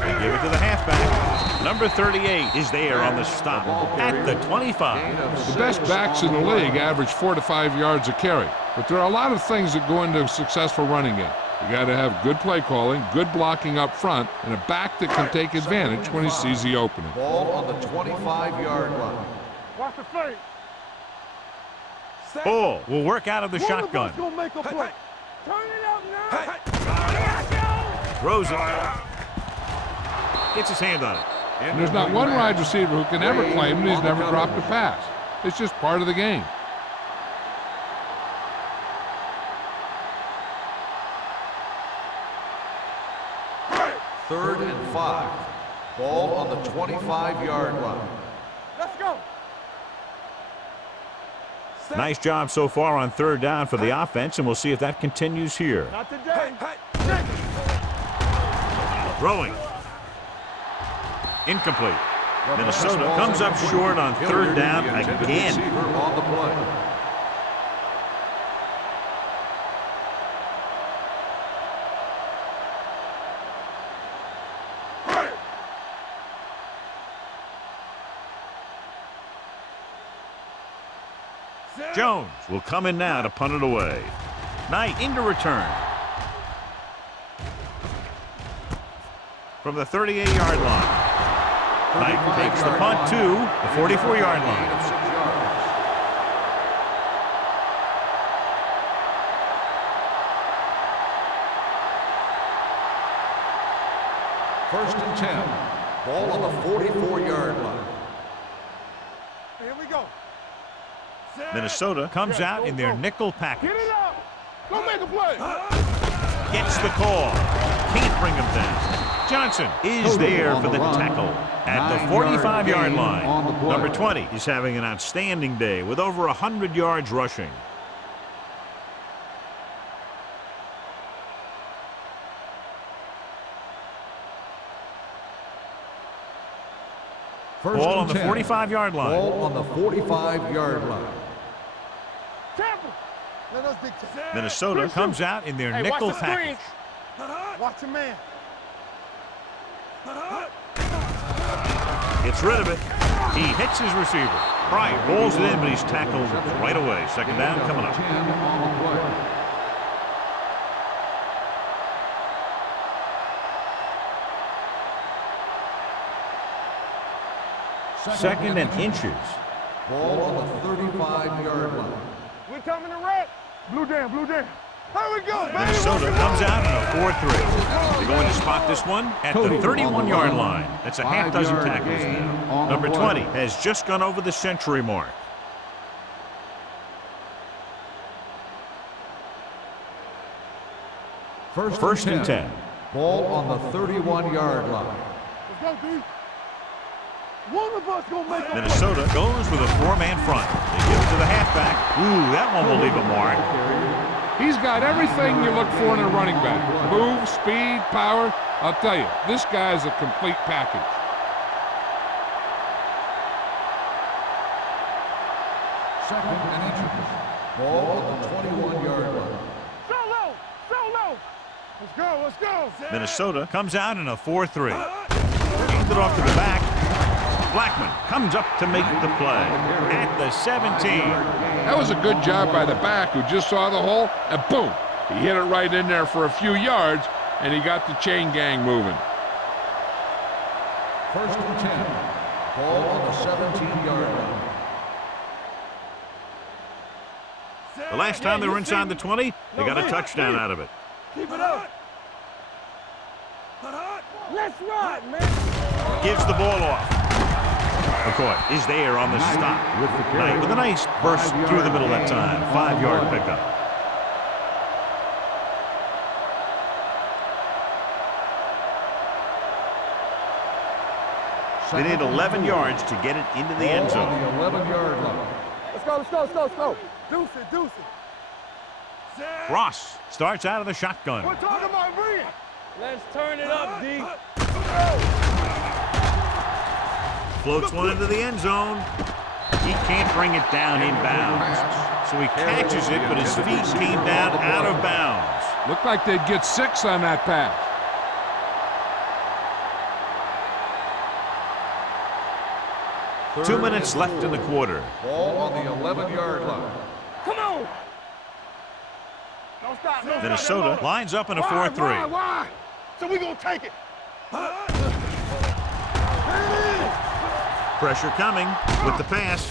They give it to the halfback. Number 38 is there on the stop at the 25. The best backs in the league average 4 to 5 yards a carry. But there are a lot of things that go into a successful running game. You got to have good play calling, good blocking up front, and a back that can take advantage when he sees the opening. Ball on the 25-yard line. Watch the fake. Bull will work out of the shotgun. Gonna make a play. Turn it up now. Throws it. Gets his hand on it. And there's not one wide receiver who can ever claim that he's never dropped a pass. It's just part of the game. Third and 5. Ball on the 25-yard line. Let's go. Nice job so far on third down for the offense, and we'll see if that continues here. Not today. Throwing. Incomplete. Minnesota comes up short on third down again. On the play. Jones will come in now to punt it away. Knight into return. From the 38-yard line. Knight takes the punt to the 44-yard line. First and 10. Ball on the 44-yard line. Here we go. Minnesota comes out in their nickel package. Get it up. Go make a play. Gets the call. Can't bring him down. Johnson is there for the tackle at the 45-yard line. Number 20 is having an outstanding day with over 100 yards rushing. Ball on the 45-yard line. Ball on the 45-yard line. Let us dictate. Minnesota comes out in their nickel watch the package. Watch your man. Gets rid of it. He hits his receiver. Bryant bowls it in, but he's tackled right away. Second down coming up. 10 on the play. Second and inches. Ball on the 35-yard line. We're coming to red. Blue down, blue down. Here we go, baby. Minnesota comes out in a 4-3. They're going to spot this one at the 31-yard line. That's a half dozen tackles now. Number 20 has just gone over the century mark. First and 10. Ball on the 31-yard line. Let's go, D. One of us gonna make a Minnesota goes with a four-man front. They give it to the halfback. Ooh, that one will leave a mark. He's got everything you look for in a running back. Move, speed, power. I'll tell you, this guy is a complete package. Second and inches. Ball on the 21-yard line. Solo! Solo! Let's go, let's go! Minnesota comes out in a 4-3. Hands it off to the back. Blackman comes up to make the play at the 17. That was a good job by the back who just saw the hole, and boom, he hit it right in there for a few yards, and he got the chain gang moving. First and 10. Ball on the 17-yard line. The last time they were inside the 20, they got a touchdown out of it. Keep it up! Let's ride, man! Gives the ball off. McCoy is there on the stop. Knight with a nice burst through the middle that time. 5-yard pickup. They need 11 yards to get it into the end Ball zone. on the 11-yard line. Let's go, let's go, let's go, let's go! Deuce it, deuce it! Ross starts out of the shotgun. We're talking about Reed! Let's turn it up, D. Floats one into the end zone. He can't bring it down inbounds. So he catches it, but his feet came down out of bounds. Looked like they'd get 6 on that pass. 2 minutes left in the quarter. Ball on the 11-yard line. Come on. Don't stop. Don't Minnesota stop. lines up in a Why? 4-3. Why? So we gonna take it. Pressure coming with the pass.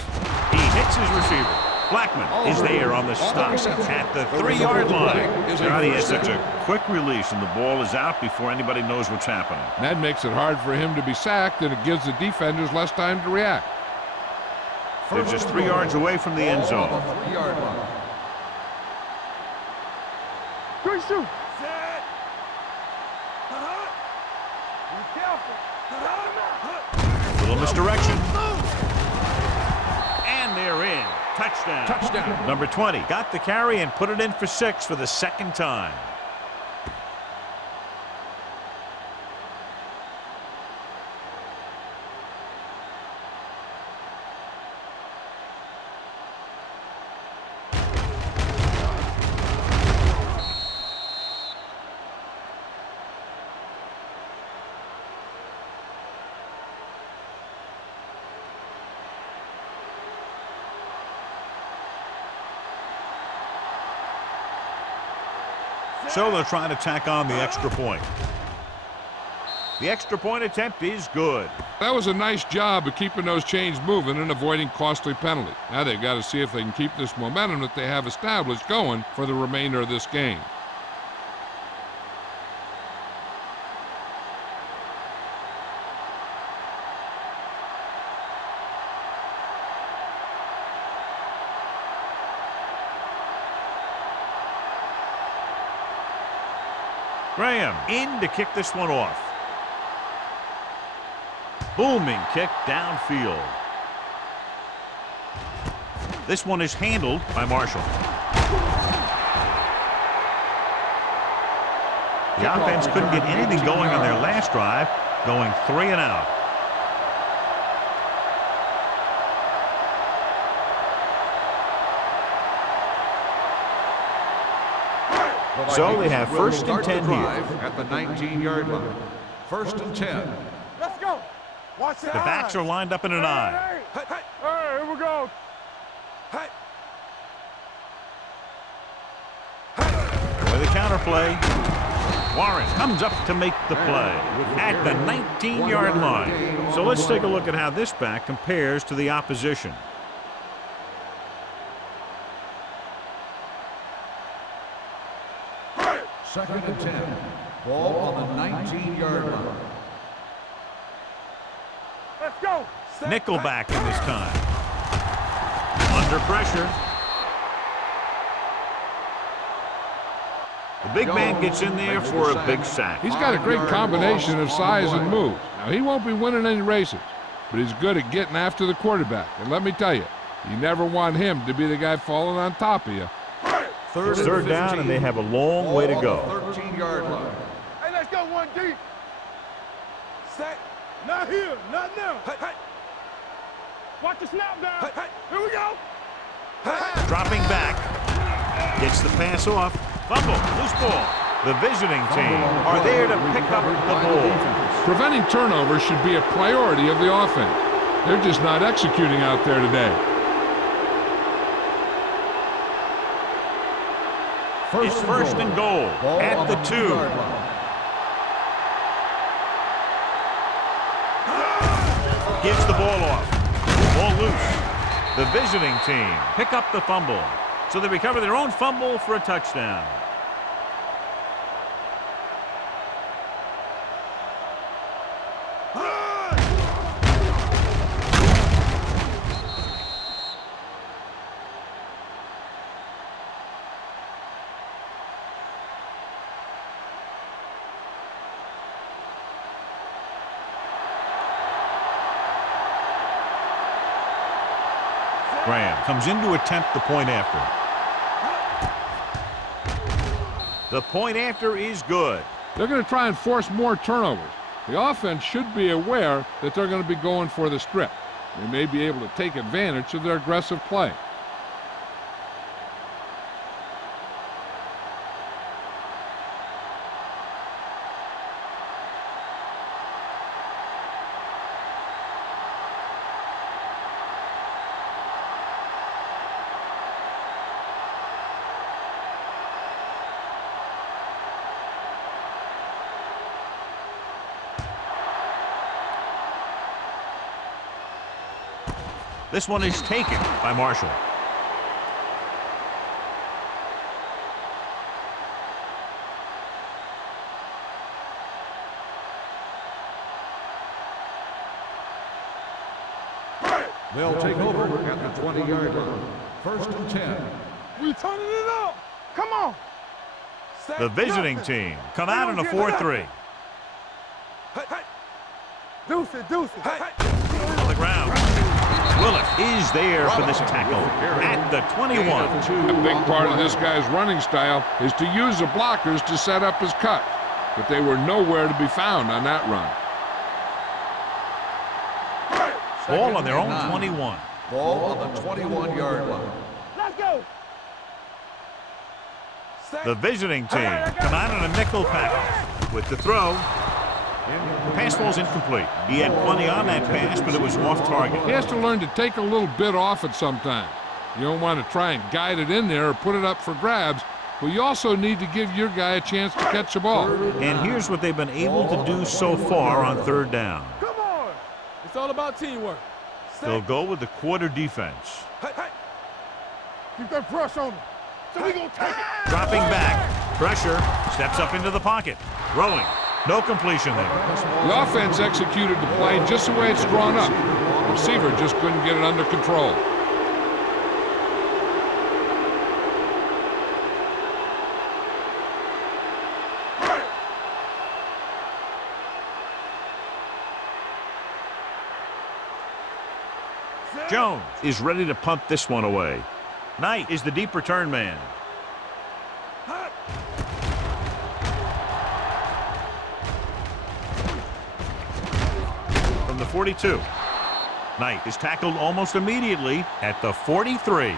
He hits his receiver. Blackman is there on the stop at the 3-yard line. Johnny has such a quick release, and the ball is out before anybody knows what's happening. That makes it hard for him to be sacked, and it gives the defenders less time to react. They're just 3 yards away from the end zone. Ball on the 3-yard line. Good shoot. Set. Be careful. Little misdirection. And they're in. Touchdown. Touchdown. Number 20 got the carry and put it in for 6 for the second time. So they're trying to tack on the extra point. The extra point attempt is good. That was a nice job of keeping those chains moving and avoiding costly penalties. Now they've got to see if they can keep this momentum that they have established going for the remainder of this game. Graham in to kick this one off. Booming kick downfield. This one is handled by Marshall. The offense couldn't get anything going on their last drive, going 3 and out. So they have first and 10 here. At the 19-yard line. First and 10. Let's go. Watch The backs are lined up in an eye. Hey, here we go. With a counter play. Warren comes up to make the play at the 19-yard line. So let's take a look at how this back compares to the opposition. Second and 10. Ball on the 19-yard line. Let's go. Nickelback in this time. Under pressure. The big man gets in there for a big sack. He's got a great combination of size and moves. Now, he won't be winning any races, but he's good at getting after the quarterback. And let me tell you, you never want him to be the guy falling on top of you. It's third down, and they have a long way to go. 13-yard line. Hey, let's go one deep. Set. Not here. Not now. Watch the snap down. Here we go. Dropping back. Gets the pass off. Fumble. Loose ball. The visiting team are there to pick up the ball. Preventing turnovers should be a priority of the offense. They're just not executing out there today. It's first and goal at the 2. Gives the ball off. Ball loose. The visiting team pick up the fumble. So they recover their own fumble for a touchdown. Graham comes in to attempt the point after. The point after is good. They're going to try and force more turnovers. The offense should be aware that they're going to be going for the strip. They may be able to take advantage of their aggressive play. This one is taken by Marshall. They'll take over at the 20-yard line. First and 10. We turning it up. Come on. The visiting team come out in a 4-3. Deuce it, deuce it. On the ground. Willis is there for this tackle at the 21. A big part of this guy's running style is to use the blockers to set up his cut, but they were nowhere to be found on that run. Ball on their own 21. Ball on the 21-yard line. Let's go. The visiting team come out in a nickel package with the throw. The pass ball's incomplete. He had plenty on that pass, but it was off target. He has to learn to take a little bit off it sometime. You don't want to try and guide it in there or put it up for grabs, but you also need to give your guy a chance to catch the ball. And here's what they've been able to do so far on third down. Come on. It's all about teamwork. They'll go with the quarter defense. Keep that pressure on him. So we gonna take it. Dropping back. Pressure. Steps up into the pocket. Throwing. No completion there. The offense executed the play just the way it's drawn up. The receiver just couldn't get it under control. Jones is ready to punt this one away. Knight is the deep return man. From the 42. Knight is tackled almost immediately at the 43.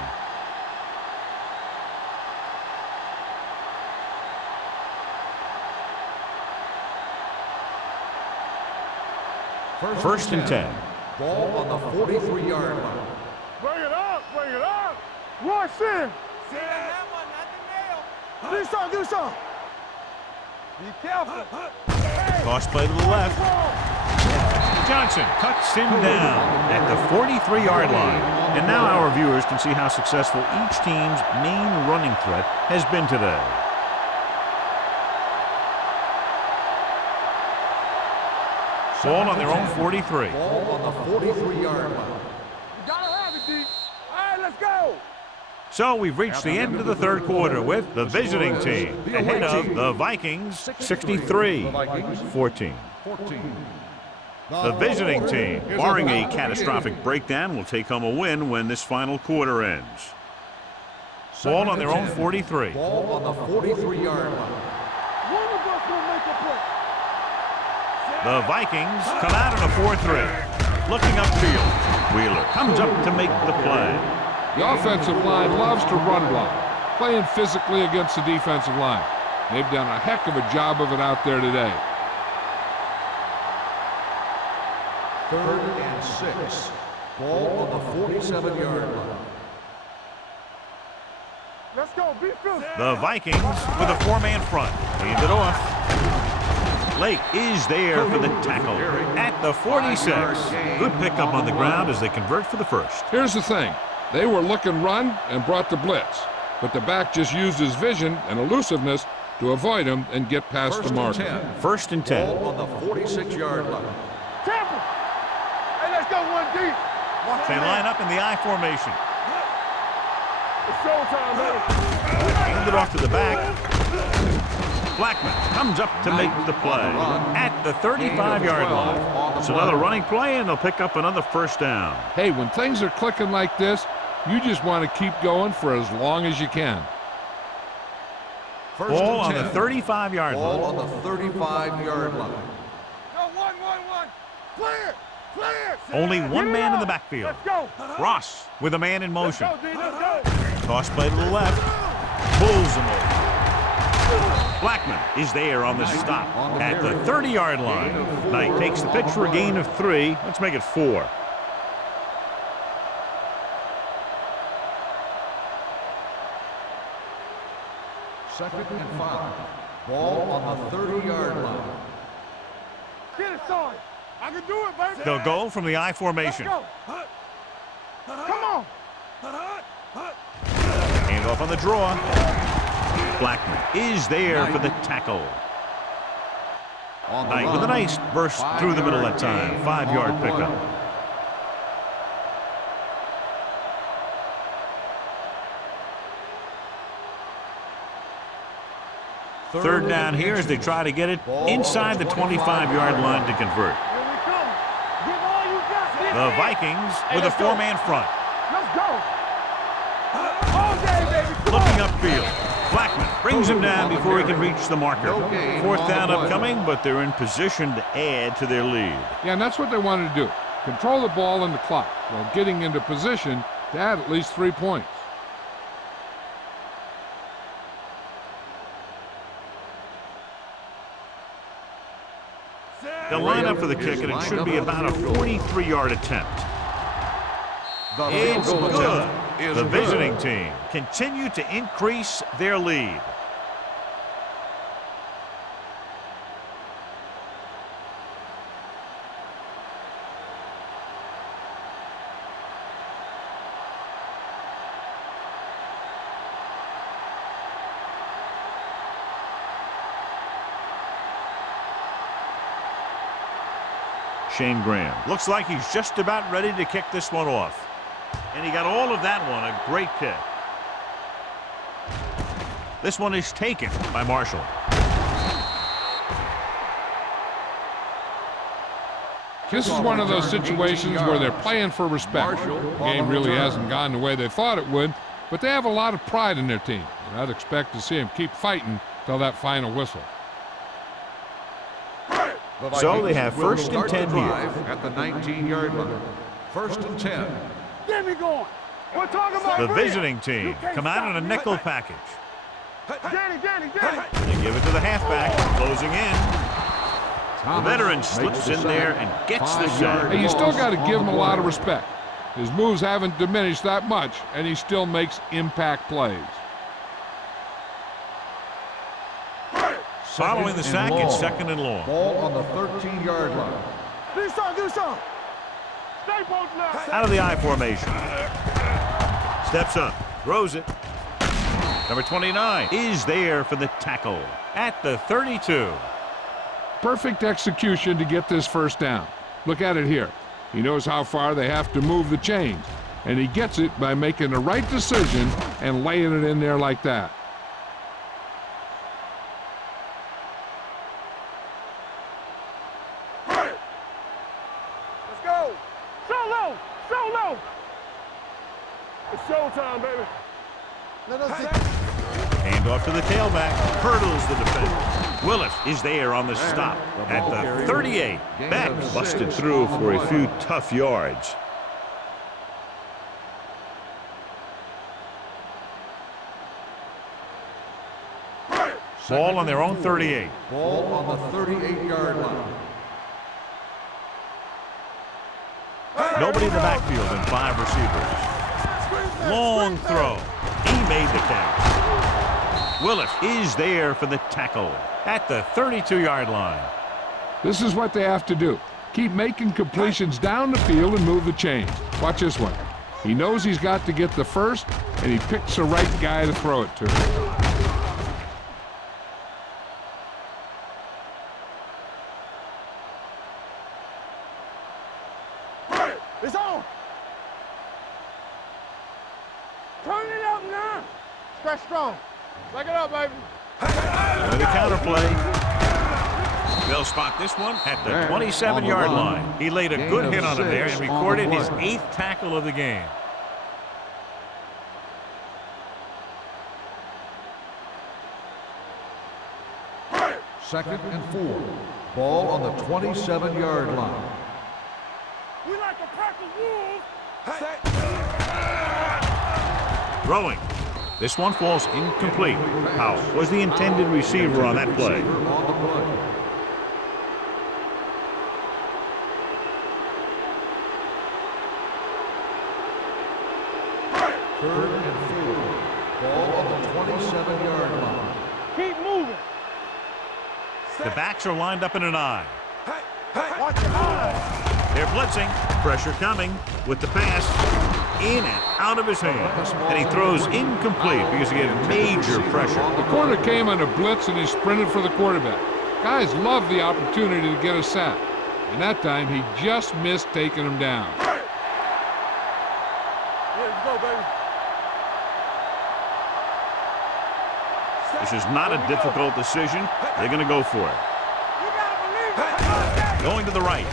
First and 10. Ball on the 43-yard line. Bring it up, bring it up. Rush in. Do something, do something. Be careful. Toss play to the left. Johnson cuts him down at the 43-yard line. And now our viewers can see how successful each team's main running threat has been today. Ball on their own 43. Ball on the 43-yard line. You gotta have it, D. All right, let's go. So we've reached the end of the third quarter with the visiting team ahead of the Vikings 63-14. The visiting team, barring a catastrophic breakdown, will take home a win when this final quarter ends. Ball on their own 43. Ball on the 43-yard line. One of us will make a play. The Vikings come out in a 4-3. Looking upfield. Wheeler comes up to make the play. The offensive line loves to run block, playing physically against the defensive line. They've done a heck of a job of it out there today. 3rd and 6. Ball on the 47-yard line. Let's go, be fierce. The Vikings with a 4-man front. Hand it off. Lake is there for the tackle at the 46. Good pickup on the ground as they convert for the first. Here's the thing. They were looking run and brought the blitz, but the back just used his vision and elusiveness to avoid him and get past the marker. First and 10. Ball on the 46-yard line. Careful. Hey, let's go one deep. They line up in the I formation. It's showtime, baby. Hand it off to the back. Blackman comes up to make the play at the 35-yard line. It's another running play, and they'll pick up another first down. Hey, when things are clicking like this, you just want to keep going for as long as you can. Ball on the 35-yard line. Ball on the 35-yard line. Go, one. Clear. Only one man in the backfield. Let's go. Ross with a man in motion. Let's go, D, let's go. Toss play to the left. Pulls him over. Blackman is there on the stop at the 30-yard line. Knight takes the pitch for a gain of 3. Let's make it 4. Second and 5. Ball on the 30-yard line. Get it, son. I can do it, baby. They'll go from the I formation. Let's go. Come on. Hand off on the draw. Blackman is there for the tackle. Knight with a nice burst through the middle that time. 5-yard pickup. Third down here as they try to get it inside the 25-yard line to convert. Here we come. Give all you got. The Vikings with a 4-man front. Let's go. All day, baby. Come Looking on. upfield. Blackman brings him down before he can reach the marker. Fourth down upcoming, but they're in position to add to their lead. Yeah, and that's what they wanted to do. Control the ball and the clock while getting into position to add at least 3 points. They'll line up for the kick, and it should be about a 43-yard attempt. It's good. The visiting team continue to increase their lead. Shane Graham looks like he's just about ready to kick this one off. And he got all of that one, a great kick. This one is taken by Marshall. This is one of those situations where they're playing for respect. The game really hasn't gone the way they thought it would, but they have a lot of pride in their team. And I'd expect to see them keep fighting till that final whistle. So they have first and 10 here. At the 19-yard line. First and 10. Get me going. We're talking about The freedom. visiting team come out in a nickel package. Danny. They give it to the halfback, closing in. The veteran slips in there and gets the shot. Hey, you still got to give him a lot of respect. His moves haven't diminished that much, and he still makes impact plays. Following the sack, it's second and long. Ball on the 13-yard line. Do something. Stay posted now. Out of the I formation. Steps up, throws it. Number 29 is there for the tackle at the 32. Perfect execution to get this first down. Look at it here. He knows how far they have to move the chains, and he gets it by making the right decision and laying it in there like that. Let's go. So low. It's showtime, baby. Hand off to the tailback, hurdles the defender. Willis is there on the stop at the 38. Back busted through for a few tough yards. Ball on their own 38. Ball on the 38-yard line. Nobody in the backfield and 5 receivers. Long throw. He made the catch. Willis is there for the tackle at the 32-yard line. This is what they have to do. Keep making completions down the field and move the chains. Watch this one. He knows he's got to get the first, and he picks the right guy to throw it to. It's on. Turn it up now. Stretch strong. Back it up, baby. The counter play. They'll spot this one at the 27-yard line. He laid a good hit on him there and recorded his 8th tackle of the game. Second and 4. Ball on the 27-yard line. We like a pack of wolves. Throwing. This one falls incomplete. Powell was the intended receiver on that play. On the play. Third and 4. Ball on the 27-yard line. Keep moving. The backs are lined up in an I. Watch your eyes. They're blitzing. Pressure coming with the pass. in and out of his hands. And he throws incomplete because he had major pressure. The corner came on a blitz, and he sprinted for the quarterback. Guys love the opportunity to get a sack. And that time, he just missed taking him down. Yeah, let's go, baby. This is not a difficult decision. They're going to go for it. You gotta believe it. Going to the right.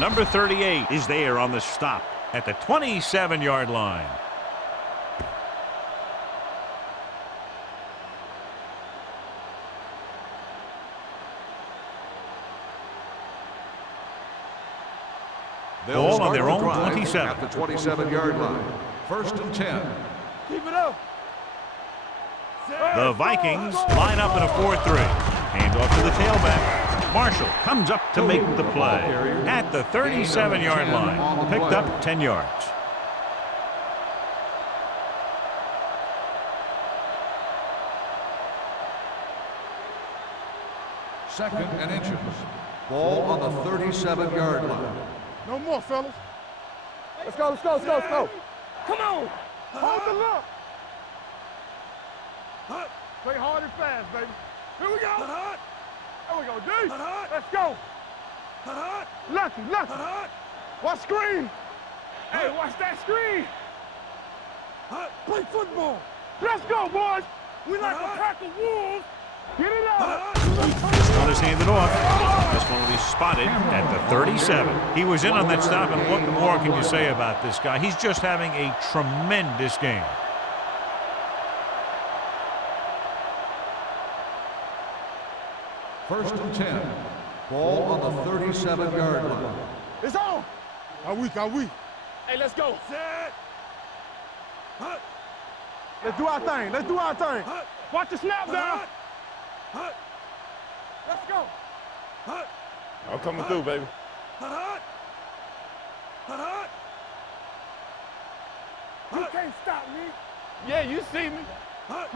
Number 38 is there on the stop at the 27-yard line. They'll Ball on start their the own drive 27. at the 27-yard line. 1st and 10. Keep it up. The Vikings line up in a 4-3. Handoff to the tailback. Marshall comes up to make the play at the 37-yard line. Picked up 10 yards. Second and inches. Ball on the 37-yard line. No more, fellas. Let's go, let's go, let's go, let's go. Come on. Hold the look. Play hard and fast, baby. Here we go. There we go, D. Let's go. Lucky, lucky. Watch screen. Hey, watch that screen. Play football. Let's go, boys. We like a pack of wolves. Get it up. This one is handed off. This one will be spotted at the 37. He was in on that stop, and what more can you say about this guy? He's just having a tremendous game. First and 10. Ball on the 37-yard line. It's on. Are we? Hey, let's go. Set. Let's do our thing. Let's do our thing. Watch the snap down. Let's go. I'm coming through, baby. You can't stop me. Yeah, you see me.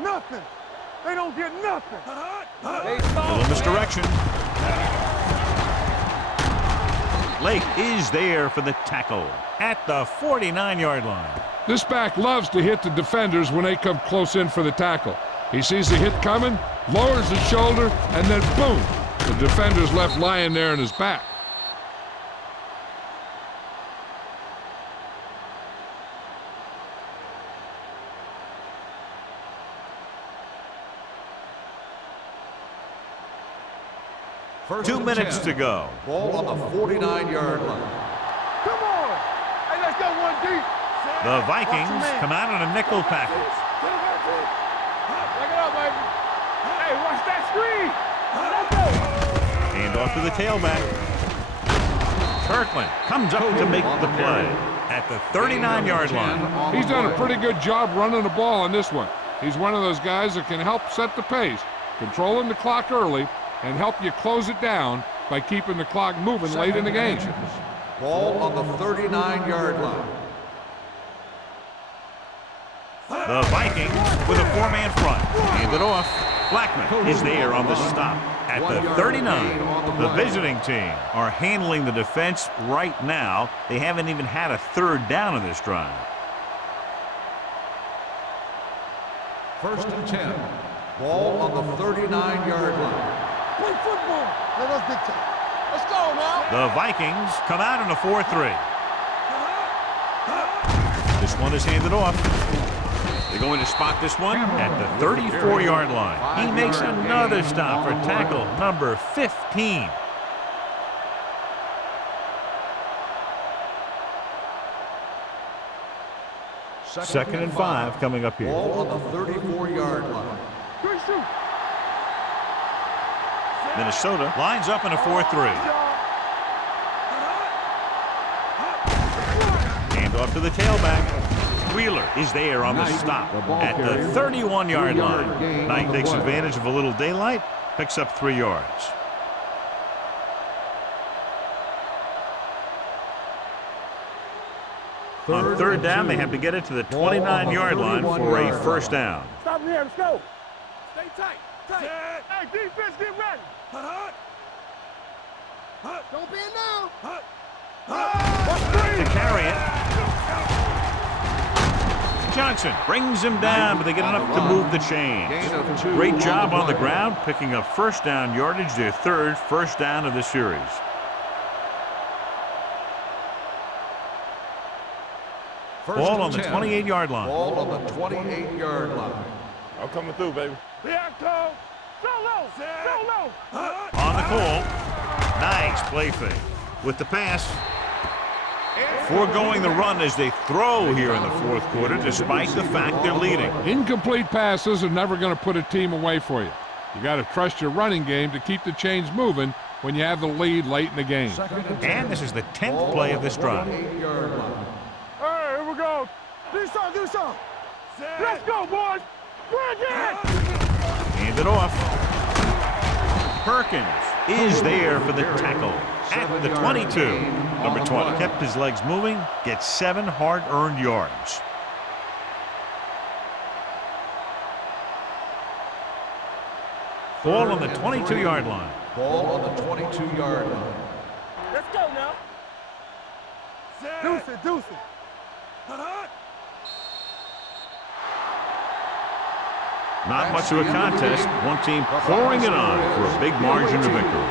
Nothing. They don't get nothing. They A saw little me. misdirection. Lake is there for the tackle at the 49-yard line. This back loves to hit the defenders when they come close in for the tackle. He sees the hit coming, lowers his shoulder, and then boom, the defender's left lying there in his back. First 2 and minutes 10. to go. Ball on the 49-yard line. Come on. Hey, let's go one deep. The Vikings come out in a nickel package. Look it up, baby. Hey, watch that screen. Let's go. Hand off to the tailback. Kirkland comes up to make the play at the 39-yard line. He's done a pretty good job running the ball on this one. He's one of those guys that can help set the pace, controlling the clock early, and help you close it down by keeping the clock moving late in the game. Ball on the 39-yard line. The Vikings with a 4-man front. Hand it off. Blackman is there on the stop at the 39. The visiting team are handling the defense right now. They haven't even had a third down in this drive. First and 10. Ball on the 39-yard line. Play football. Let us dictate. Let's go now. The Vikings come out in a 4-3. This one is handed off. They're going to spot this one at the 34-yard line. He makes another stop for tackle number 15. Second and 5 coming up here. Ball on the 34-yard line. Good shoot. Minnesota lines up in a 4-3. Hand off to the tailback. Wheeler is there on the stop at the 31-yard line. Knight takes advantage of a little daylight, picks up 3 yards. On third down, they have to get it to the 29-yard line for a first down. Stop me here. Let's go. Stay tight. Tight. Hey, defense, get ready. Don't be in now. Watch screen. to carry it. Johnson brings him down, but they get enough to move the chains. Great job on the ground, picking up first down yardage, their third first down of the series. Ball on the 28-yard line. Ball on the 28-yard line. I'm coming through, baby. Bianco, solo, solo. On the call. Nice play fake. With the pass. Foregoing the run as they throw here in the fourth quarter, despite the fact they're leading. Incomplete passes are never going to put a team away for you. You got to trust your running game to keep the chains moving when you have the lead late in the game. And this is the 10th play of this drive. Hey, here we go. Do something. Let's go, boys. Bring it. Hand it off. Perkins is there for the tackle at the 22. Number 20 kept his legs moving, gets 7 hard-earned yards. Ball on the 22-yard line. Ball on the 22-yard line. Let's go now. Deuce it. Not much of a contest. One team pouring it on for a big margin of victory.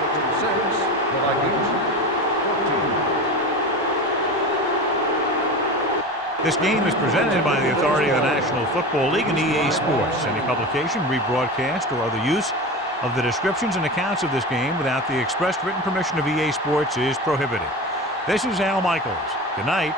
6-6, the Vikings, 14. This game is presented by the authority of the National Football League and EA Sports. Any publication, rebroadcast, or other use of the descriptions and accounts of this game without the expressed written permission of EA Sports is prohibited. This is Al Michaels. Good night.